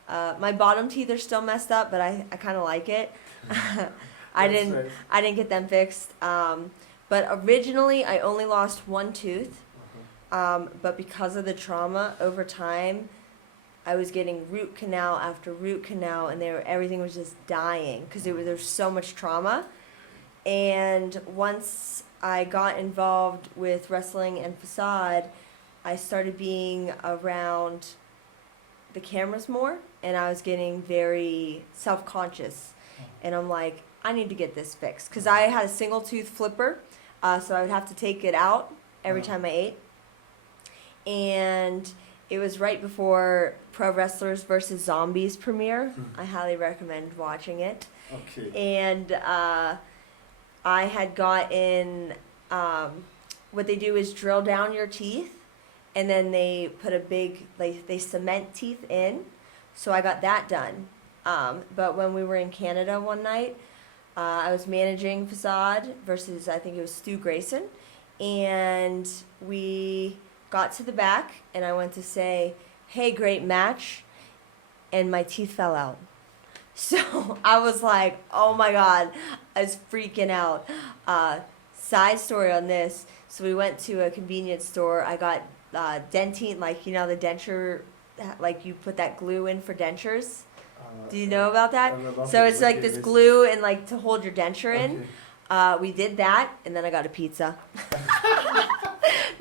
My bottom teeth are still messed up, but I kind of like it. I That's didn't nice. I didn't get them fixed. But originally I only lost 1 tooth. But because of the trauma over time, I was getting root canal after root canal, and everything was just dying because there was so much trauma. And once I got involved with wrestling and facade, I started being around the cameras more, and I was getting very self-conscious. And I'm like, I need to get this fixed. Because I had a single tooth flipper, so I would have to take it out every time I ate. And it was right before Pro Wrestlers vs. Zombies premiere. I highly recommend watching it. Okay. And I had gotten, what they do is drill down your teeth, and then they put they cement teeth in. So I got that done. But when we were in Canada one night, I was managing Facade versus, I think it was Stu Grayson. And we got to the back, and I went to say, hey, great match. And my teeth fell out. So I was like, oh my God, I was freaking out. side story on this. So we went to a convenience store. I got dentine, like, you know, the denture, like you put that glue in for dentures. Do you know about that? So it's like this glue and like to hold your denture in. We did that, and then I got a pizza.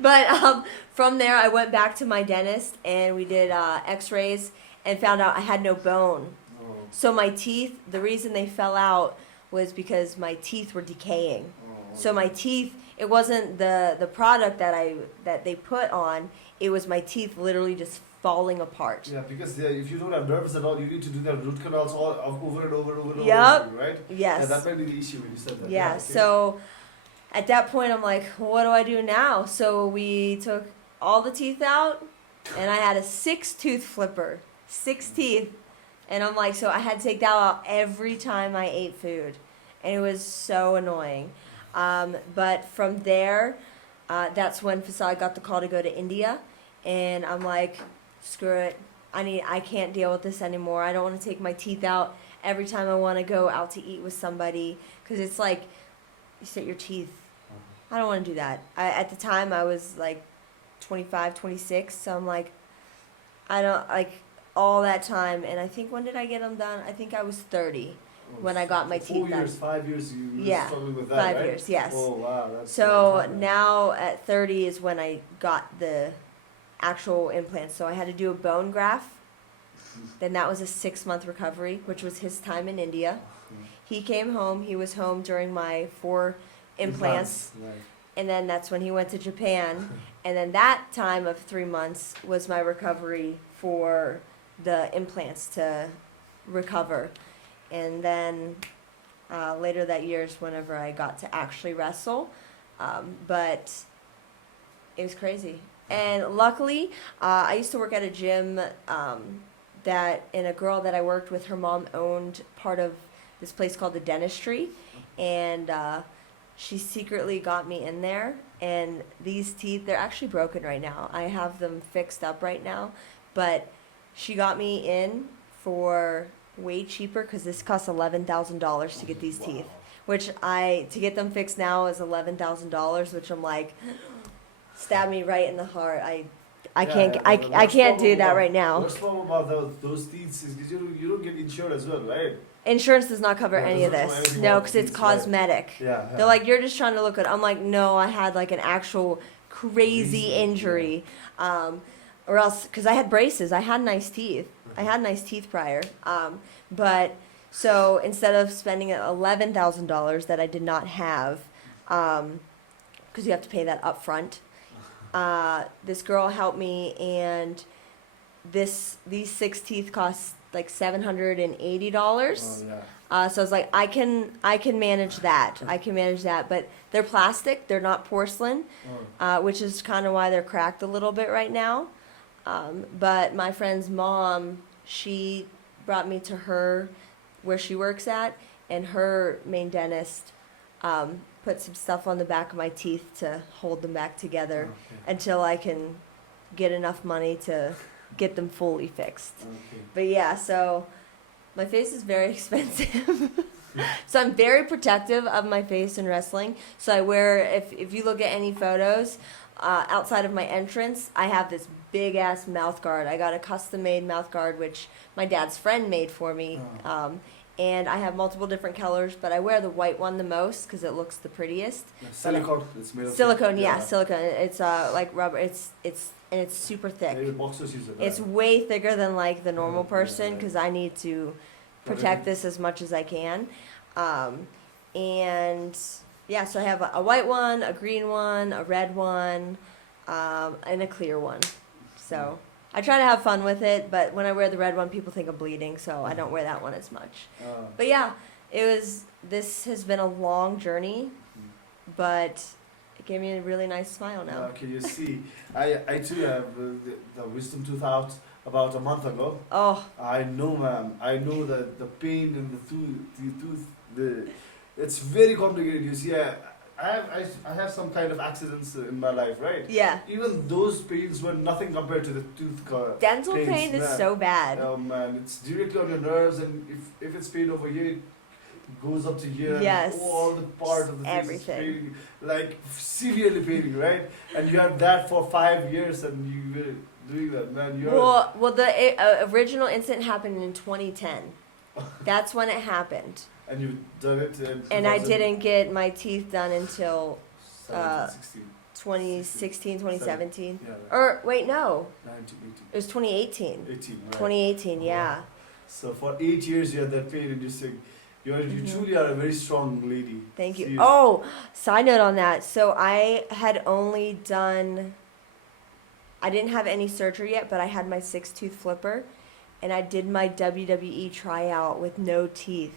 But from there, I went back to my dentist, and we did x-rays and found out I had no bone. Oh. So my teeth, the reason they fell out was because my teeth were decaying. Oh, So my teeth, it wasn't the product that they put on, it was my teeth literally just falling apart. Yeah, because if you don't have nerves at all, you need to do that root canals all over and over and over, Yep. right? Yes. Yeah, that might be the issue when you said that. Yeah, okay. so at that point I'm like, what do I do now? So we took all the teeth out, and I had a 6-tooth flipper. 6 teeth. And I'm like, so I had to take that out every time I ate food. And it was so annoying. But from there, that's when Fasad got the call to go to India. And I'm like, screw it. I can't deal with this anymore. I don't want to take my teeth out every time I want to go out to eat with somebody. Because it's like, you set your teeth. I don't want to do that. At the time, I was like 25, 26. So I'm like, I don't, like, all that time. And I think, when did I get them done? I think I was 30 when I got my teeth done. 5 years, you were Yeah, struggling with that, 5 right? years, yes. Oh, wow. That's So now at 30 is when I got the actual implants. So I had to do a bone graft. Then that was a 6-month recovery, which was his time in India. He came home. He was home during my 4 implants. Right. And then that's when he went to Japan. And then that time of 3 months was my recovery for the implants to recover. And then later that year is whenever I got to actually wrestle. But it was crazy. And luckily, I used to work at a gym and a girl that I worked with, her mom owned part of this place called the Dentistry. And she secretly got me in there. And these teeth, they're actually broken right now. I have them fixed up right now. But she got me in for way cheaper, because this costs $11,000 to get these teeth, which to get them fixed now is $11,000, which I'm like, stab me right in the heart. I can't do that right now. What's wrong about those teeth is because you don't get insured as well, right? Insurance does not cover any of doesn't cover this. anything No, about because it's teeth, right? cosmetic. Yeah. They're like, you're just trying to look good. I'm like, no, I had like an actual crazy Crazy, injury. Or else, because I had braces. I had nice teeth. I had nice teeth prior. But so instead of spending $11,000 that I did not have, because you have to pay that up front, this girl helped me, and these 6 teeth cost like $780. Oh, yeah. So I was like, I can manage that. I can manage that. But they're plastic. They're not porcelain, which is kind of why they're cracked a little bit right now. But my friend's mom, she brought me to her where she works at, and her main dentist put some stuff on the back of my teeth to hold them back together until I can get enough money to get them fully fixed. Okay. But yeah, so my face is very expensive. So I'm very protective of my face in wrestling. So I wear, if you look at any photos, outside of my entrance, I have this big ass mouth guard. I got a custom made mouth guard, which my dad's friend made for me. And I have multiple different colors, but I wear the white one the most because it looks the prettiest. Yeah, silicone. It's made of Silicone, yeah, silicone. It's like rubber. It's super thick. Maybe boxers use it. It's way thicker than like the normal Yeah, person, yeah. because I need to protect this as much as I can. And yeah, so I have a white one, a green one, a red one, and a clear one. So I try to have fun with it, but when I wear the red one, people think I'm bleeding, so I don't wear that one as much. But yeah, this has been a long journey, but it gave me a really nice smile now. Okay, you see, I too have the wisdom tooth out about a month ago. Oh, I know, ma'am. I know that the pain in the tooth, it's very complicated. You see, I have some kind of accidents in my life, right? yeah. Even those pains were nothing compared to the tooth Dental pains, pain is man. so bad. Oh man, it's directly on your nerves, and if it's pain over here, goes up to here. Yes. And all the part of the face Everything. is paining, like severely paining, right? And you had that for 5 years, and you were doing that, man. You're Well, the original incident happened in 2010. That's when it happened. and you've done it. And I didn't get my teeth done until 16. 2016, 2017. Yeah, right. Or, wait, no. 19, It was 2018. 18, right. 2018, yeah. So for 8 years you had that pain, and you're saying you Mhm. truly are a very strong lady. Thank you. Seriously. Oh, side note on that. So I had only done, I didn't have any surgery yet, but I had my 6-tooth flipper, and I did my WWE tryout with no teeth.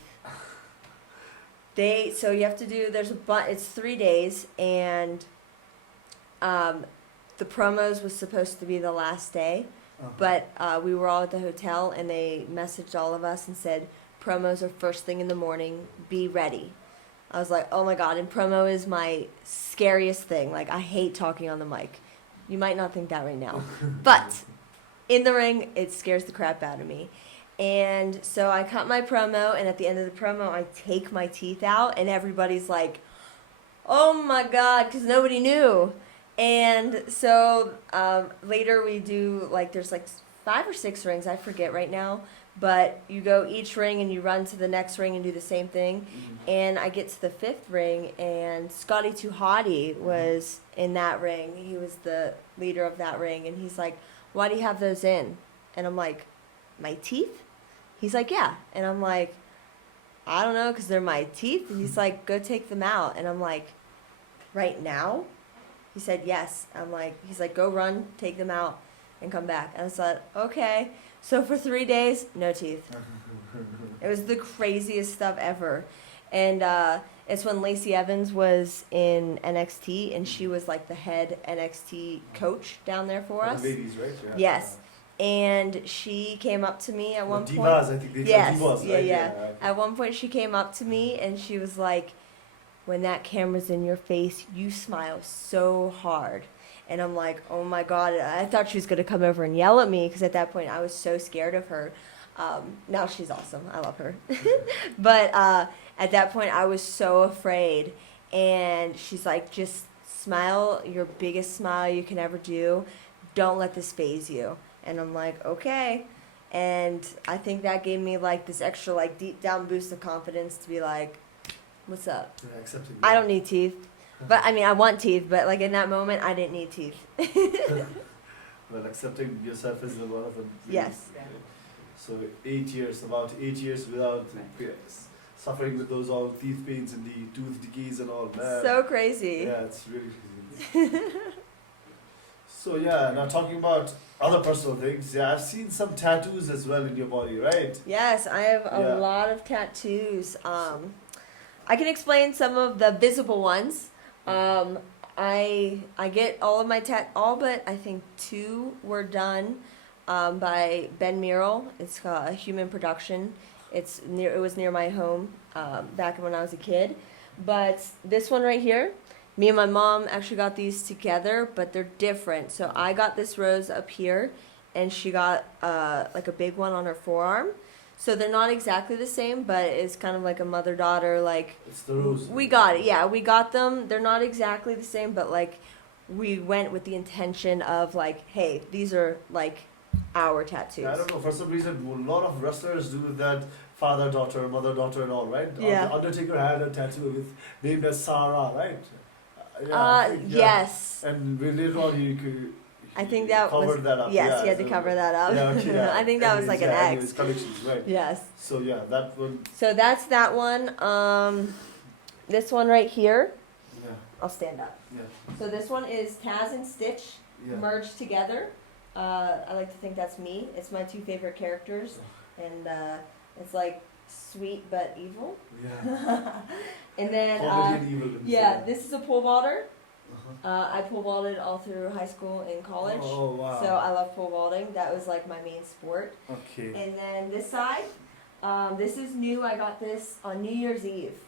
So you have to do, it's 3 days, and the promos was supposed to be the last day, Uh-huh. but we were all at the hotel, and they messaged all of us and said, promos are first thing in the morning, be ready. I was like, oh my God, and promo is my scariest thing. Like, I hate talking on the mic. You might not think that right now. But in the ring, it scares the crap out of me. And so I cut my promo, and at the end of the promo, I take my teeth out, and everybody's like, oh my God, because nobody knew. And so later we do, like, there's like 5 or 6 rings, I forget right now. But you go each ring and you run to the next ring and do the same thing. Mhm. And I get to the 5th ring, and Scotty Too Hottie was in that ring. He was the leader of that ring. And he's like, why do you have those in? And I'm like, my teeth? He's like, yeah. And I'm like, I don't know, because they're my teeth. And he's like, go take them out. And I'm like, right now? He said, yes. He's like, go run, take them out, and come back. And I said, okay. So for 3 days, no teeth. It was the craziest stuff ever. And it's when Lacey Evans was in NXT, and she was like the head NXT coach down there for us. The ladies, right? Yeah. Yes. And she came up to me at one point. Divas, I think they Yes, call divas, right? yeah. At one point, she came up to me, and she was like, when that camera's in your face, you smile so hard. And I'm like, oh my God. I thought she was going to come over and yell at me, because at that point I was so scared of her. Now she's awesome. I love her. But at that point I was so afraid. And she's like, just smile, your biggest smile you can ever do. Don't let this faze you. And I'm like, okay. And I think that gave me like this extra like deep down boost of confidence to be like, what's up? Yeah, accepting I that. don't need teeth. But I mean, I want teeth, but like in that moment, I didn't need teeth. Well, accepting yourself is one of them. Yes. So 8 years, about 8 years without suffering with those all teeth pains and the tooth decays and all that. So crazy. Yeah, it's really crazy. So yeah, now talking about other personal things, yeah, I've seen some tattoos as well in your body, right? Yes, I have a Yeah. lot of tattoos. I can explain some of the visible ones. I get all of my all but I think 2 were done by Ben Mural. It's a human production. It was near my home back when I was a kid. But this one right here, me and my mom actually got these together, but they're different. So I got this rose up here, and she got like a big one on her forearm. So they're not exactly the same, but it's kind of like a mother-daughter, like... It's the rose. We got it, yeah. We got them. They're not exactly the same, but, like, we went with the intention of, like, hey, these are, like, our tattoos. Yeah, I don't know, for some reason, a lot of wrestlers do that father-daughter, mother-daughter and all, right? Yeah. The Undertaker had a tattoo with named as Sarah, right? I think, yeah. Yes. And later on, I think that was... covered that up. Yes, yeah, he had to so- cover that up. Yeah, okay, yeah. I think that was, like, an yeah, X. His collections, right? Yes. So yeah, that one. So that's that one. This one right here. Yeah, I'll stand up. yeah, So this one is Taz and Stitch yeah. merged together. I like to think that's me. It's my 2 favorite characters, and it's like sweet but evil. Yeah. And then Comedy and evil. yeah, this is a pole vaulter. Uh-huh. I pole vaulted all through high school and college. Oh wow. So I love pole vaulting. That was like my main sport. Okay. And then this side, this is new. I got this on New Year's Eve,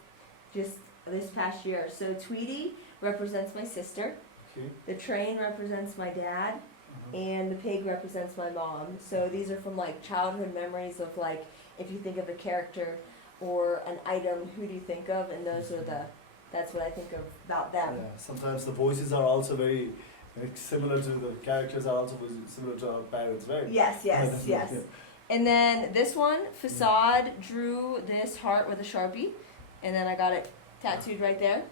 just this past year. So Tweety represents my sister. Okay. The train represents my dad. Uh-huh. And the pig represents my mom. So these are from like childhood memories of like, if you think of a character, or an item, who do you think of? And that's what I think of about them. Yeah, sometimes the voices are also very like, similar to the characters are also similar to our parents, right? Yes. Yeah. And then this one, Facade, drew this heart with a Sharpie, and then I got it tattooed right there.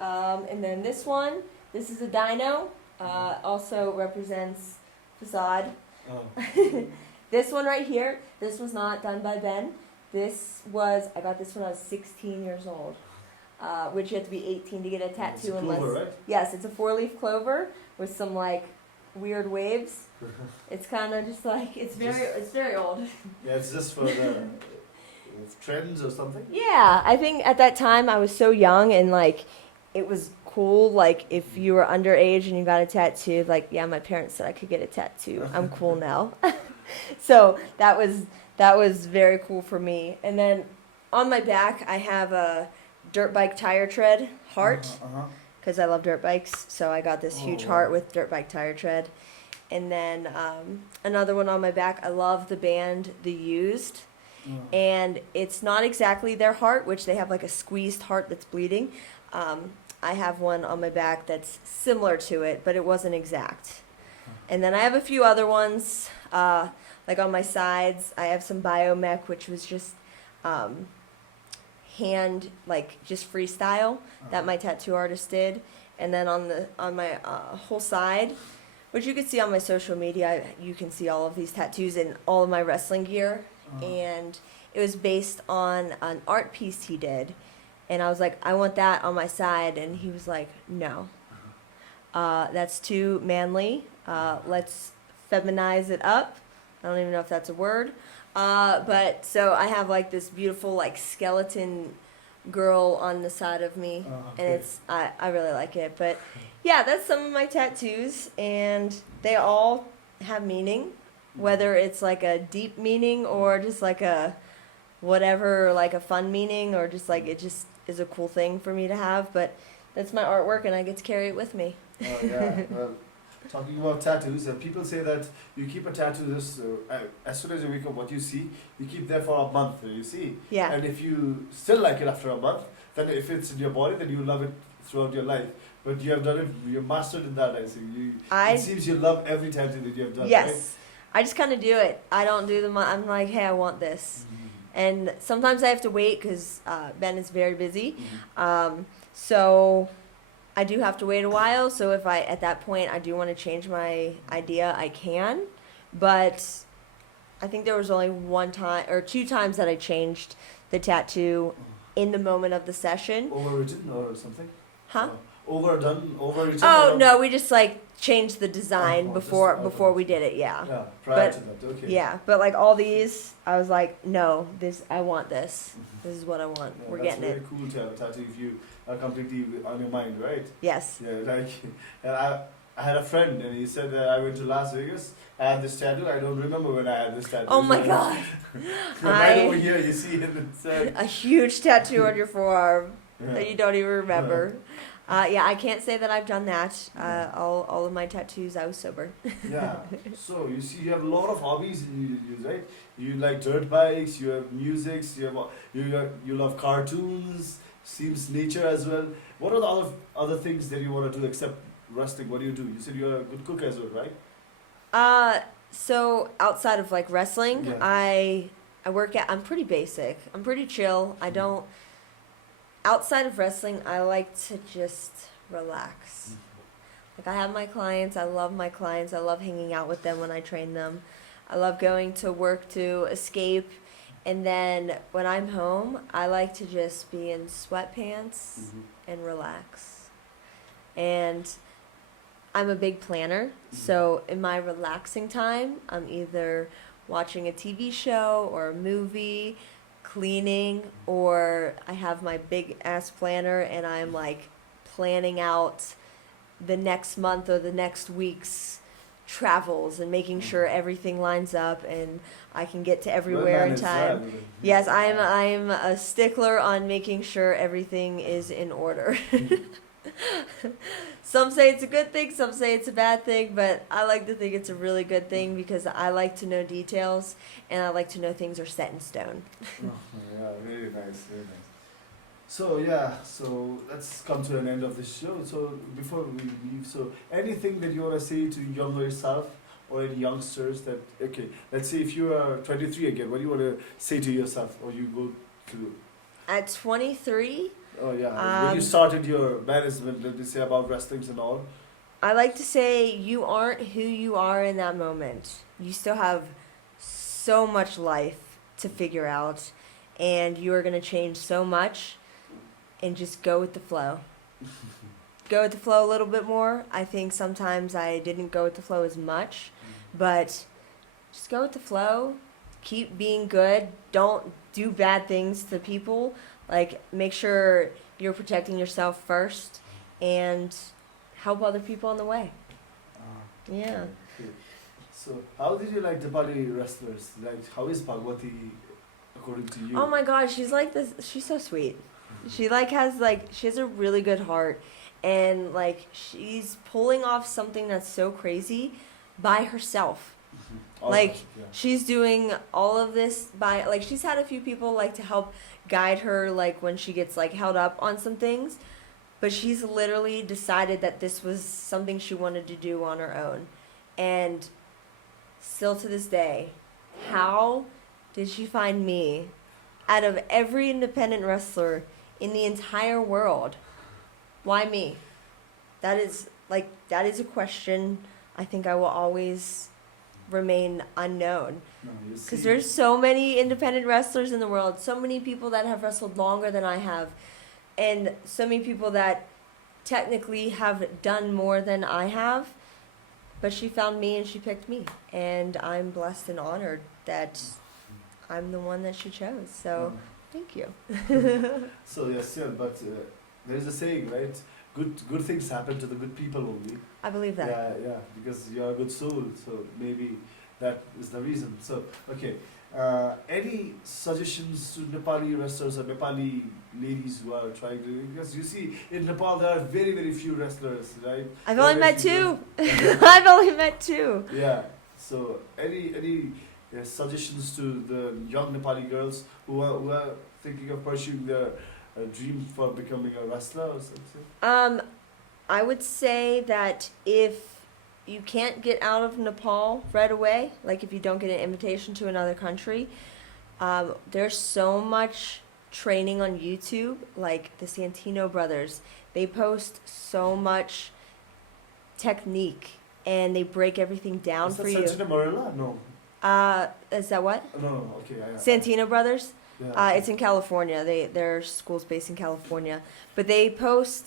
And then this one, this is a dino, also represents Facade. Oh. This one right here, this was not done by Ben. I got this when I was 16 years old, which you have to be 18 to get a tattoo. It's a clover, right? Yes, it's a 4-leaf clover with some like weird waves. It's kind of just like, it's very old. Yeah, it's just for the trends or something. Yeah, I think at that time I was so young and like it was cool. Like if you were underage and you got a tattoo, like yeah, my parents said I could get a tattoo. I'm cool now. So that was very cool for me. And then on my back I have a dirt bike tire tread heart because I love dirt bikes. So I got this huge heart with dirt bike tire tread. And then another one on my back. I love the band The Used. And it's not exactly their heart, which they have like a squeezed heart that's bleeding. I have one on my back that's similar to it, but it wasn't exact. And then I have a few other ones, like on my sides. I have some biomech, which was just hand, like just freestyle that my tattoo artist did. And then on my whole side, which you can see on my social media, you can see all of these tattoos and all of my wrestling gear. And it was based on an art piece he did. And I was like, I want that on my side. And he was like, no. That's too manly. Let's feminize it up. I don't even know if that's a word. But so I have like this beautiful like skeleton girl on the side of me. And I really like it. But yeah, that's some of my tattoos. And they all have meaning. Whether it's like a deep meaning or just like a whatever, like a fun meaning or just like it just is a cool thing for me to have. But that's my artwork and I get to carry it with me. Oh yeah. Well, talking about tattoos, people say that you keep a tattoo as soon as you wake up, what you see, you keep there for a month. You see. Yeah. And if you still like it after a month, then if it's in your body, then you love it throughout your life. But you have done it. You're mastered in that. I see. It seems you love every tattoo that you have done. Yes. Right? I just kind of do it. I don't do them. I'm like, hey, I want this. And sometimes I have to wait because Ben is very busy. So I do have to wait a while. So if at that point, I do want to change my idea, I can. But I think there was only one time or 2 times that I changed the tattoo in the moment of the session. Overwritten or something? Huh? Overwritten? Oh, no, we just like changed the design before we did it, yeah. Yeah, prior to that, okay. Yeah, but like all these, I was like, no, I want this. This is what I want. Yeah, we're getting it. That's very cool to have a tattoo if you are completely on your mind, right? Yes. Yeah, like, and I had a friend and he said that I went to Las Vegas, I had this tattoo, I don't remember when I had this tattoo. Oh my God. Right over here, you see it, a huge tattoo on your forearm that you don't even remember. Yeah, I can't say that I've done that. All of my tattoos, I was sober. Yeah. So you see, you have a lot of hobbies you use, right? You like dirt bikes. You have music. You love cartoons. Seems nature as well. What are the other things that you want to do except wrestling? What do? You said you're a good cook as well, right? So outside of like wrestling, Yeah. I work at. I'm pretty basic. I'm pretty chill. I don't. Outside of wrestling, I like to just relax. Like I have my clients, I love my clients, I love hanging out with them when I train them. I love going to work to escape, and then when I'm home, I like to just be in sweatpants and relax. And I'm a big planner, so in my relaxing time, I'm either watching a TV show or a movie, cleaning, or I have my big ass planner and I'm like planning out the next month or the next week's travels and making sure everything lines up and I can get to everywhere in time. Yes, I'm a stickler on making sure everything is in order. Some say it's a good thing, some say it's a bad thing, but I like to think it's a really good thing because I like to know details and I like to know things are set in stone. Oh, yeah, very nice, very nice. So yeah, so let's come to an end of this show. So before we leave, so anything that you want to say to younger yourself or any youngsters that, okay, let's say if you are 23 again, what do you want to say to yourself or you go to? At 23, Oh yeah, when you started your management, let me say about wrestlings and all. I like to say you aren't who you are in that moment. You still have so much life to figure out, and you are going to change so much, and just go with the flow. Go with the flow a little bit more. I think sometimes I didn't go with the flow as much, but just go with the flow. Keep being good. Don't do bad things to people. Like, make sure you're protecting yourself first, and help other people on the way. Yeah. Okay. So, how did you like the Bali wrestlers? Like, how is Bhagwati according to you? Oh my God, she's like this. She's so sweet. She has a really good heart, and like she's pulling off something that's so crazy by herself. Like, she's doing all of this by, like, she's had a few people like to help guide her, like when she gets like held up on some things. But she's literally decided that this was something she wanted to do on her own. And still to this day, how did she find me out of every independent wrestler in the entire world? Why me? That is a question I think I will always remain unknown. Because there's so many independent wrestlers in the world, so many people that have wrestled longer than I have, and so many people that technically have done more than I have, but she found me and she picked me, and I'm blessed and honored that I'm the one that she chose. So thank you. So yes, yeah, but there is a saying, right? Good things happen to the good people only. I believe that. Yeah, because you are a good soul, so maybe that is the reason. So, okay, any suggestions to Nepali wrestlers or Nepali ladies who are trying to, because you see, in Nepal there are very, very few wrestlers, right? I've only met two. I've only met two. Yeah, so any suggestions to the young Nepali girls who are thinking of pursuing their dream for becoming a wrestler or something? I would say that if you can't get out of Nepal right away, like if you don't get an invitation to another country, there's so much training on YouTube, like the Santino brothers. They post so much technique and they break everything down for you. Is that Santino Marella? No. Is that what? No, okay. Santino brothers? Yeah. It's in California. Their school's based in California. But they post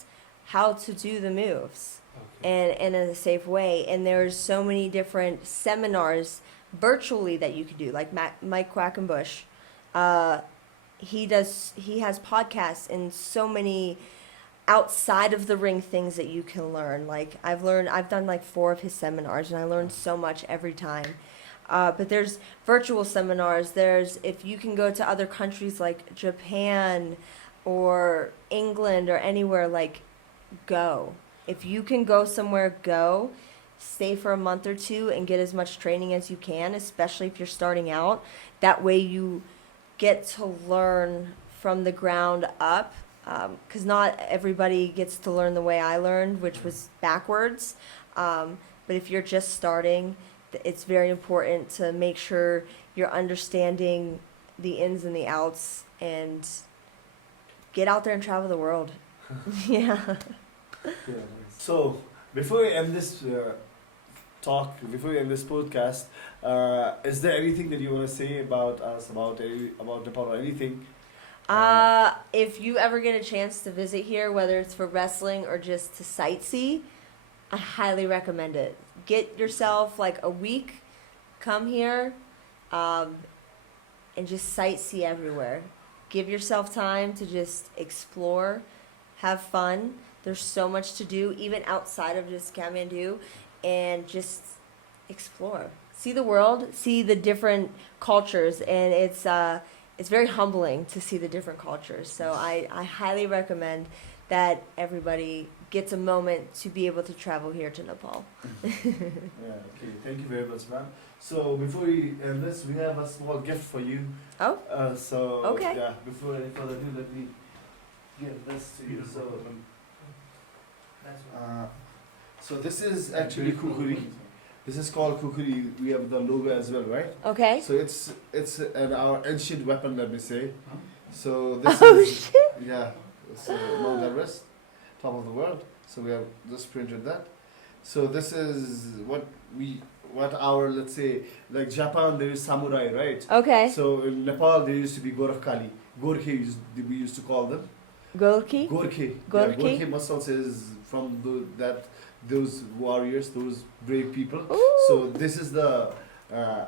how to do the moves and in a safe way. And there's so many different seminars virtually that you can do, like Mike Quackenbush. He has podcasts and so many outside of the ring things that you can learn. Like I've done like 4 of his seminars and I learned so much every time. But there's virtual seminars. If you can go to other countries like Japan or England or anywhere, like go. If you can go somewhere, go. Stay for a month or 2 and get as much training as you can, especially if you're starting out. That way you get to learn from the ground up. Because not everybody gets to learn the way I learned, which was backwards. But if you're just starting, it's very important to make sure you're understanding the ins and the outs and get out there and travel the world. Yeah. So, before we end this before we end this podcast, is there anything that you want to say about us, about Nepal or anything? If you ever get a chance to visit here, whether it's for wrestling or just to sightsee, I highly recommend it. Get yourself like a week, come here, and just sightsee everywhere. Give yourself time to just explore, have fun. There's so much to do, even outside of just Kathmandu, and just explore. See the world, see the different cultures, and it's very humbling to see the different cultures. So I highly recommend that everybody gets a moment to be able to travel here to Nepal. Yeah, okay. Thank you very much, ma'am. So before we end this, we have a small gift for you. Oh. Okay. Yeah, before any further ado, let me give this to you. So this is actually kukuri. This is called kukuri. We have the logo as well, right? Okay. So it's our ancient weapon, let me say. So this Oh is shit! yeah. It's Mount Everest, top of the world. So we have just printed that. So this is what our, let's say, like Japan there is samurai, right? Okay. So in Nepal there used to be Gorkhey we used to call them. Gorkhey. Gorkhey. Gorkhey. Yeah, Gorkhey Muscles is from those warriors, those brave people. Ooh. So this is the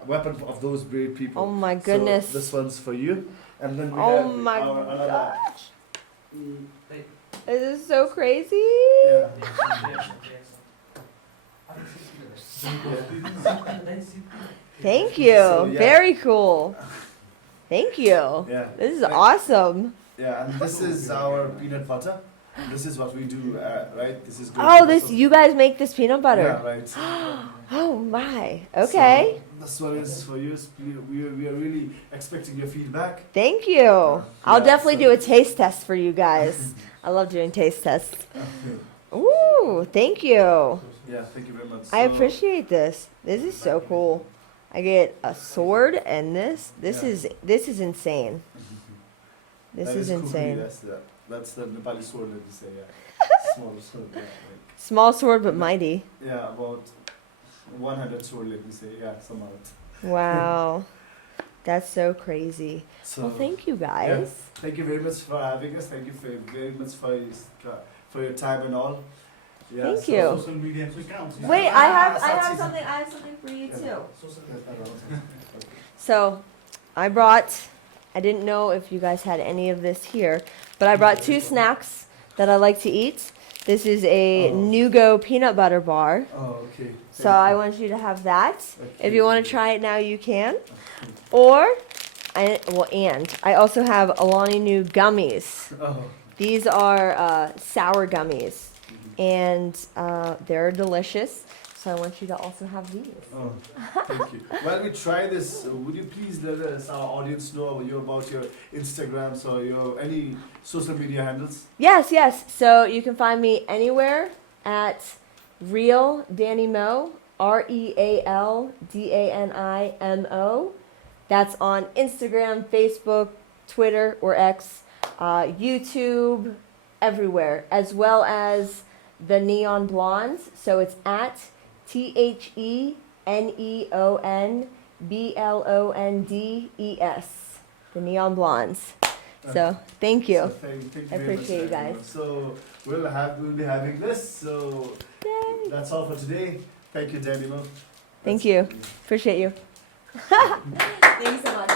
weapon of those brave people. Oh my goodness. So this one's for you, and then we Oh have my our another. gosh. This is so crazy. Yeah. Thank you. So, yeah. Very cool. Thank you. Yeah. This is awesome. Yeah, and this is our peanut butter. This is what we do, right? This is. Oh, Gorkhey this Muscles. you guys make this peanut butter. Yeah, right. Oh my. Okay. So, this one is for you. We are really expecting your feedback. Thank you. I'll Yeah, definitely so- do a taste test for you guys. I love doing taste tests. Ooh, thank you. Yeah, thank you very much. I So- appreciate this. This is so cool. I get a sword and this. This Yeah. is insane. This That is kukuri, insane. That's the Nepali sword, let me say. Yeah, small sword. Yeah, Small sword but mighty. yeah, about 100 sword, let me say. Yeah, some of it. Wow. That's so crazy. So Well, thank you guys. thank you very much for having us. Thank you very much for your time and all. Yeah, Thank so- you. Social media accounts. Wait, I have something for you too. So, I didn't know if you guys had any of this here, but I brought 2 snacks that I like to eat. This is a Oh. Nugo peanut butter bar. Oh, okay. So I want you to have that. If you want to try it now, you can. And I also have Alani New gummies. Oh. These are sour gummies, and they're delicious. So I want you to also have these. Oh, thank you. While we try this, would you please let our audience know about your Instagrams or your any social media handles? Yes, yes. So you can find me anywhere at Real Dani Mo, RealDanimo. That's on Instagram, Facebook, Twitter, or X, YouTube, everywhere, as well as the Neon Blondes. So it's at TheneonBlondes. The Neon Blondes. So thank you. So thank you I very appreciate much, you guys. So we'll be having this. So Yay. that's all for today. Thank you, Danielle. Thank you. Appreciate you. Thank you so much.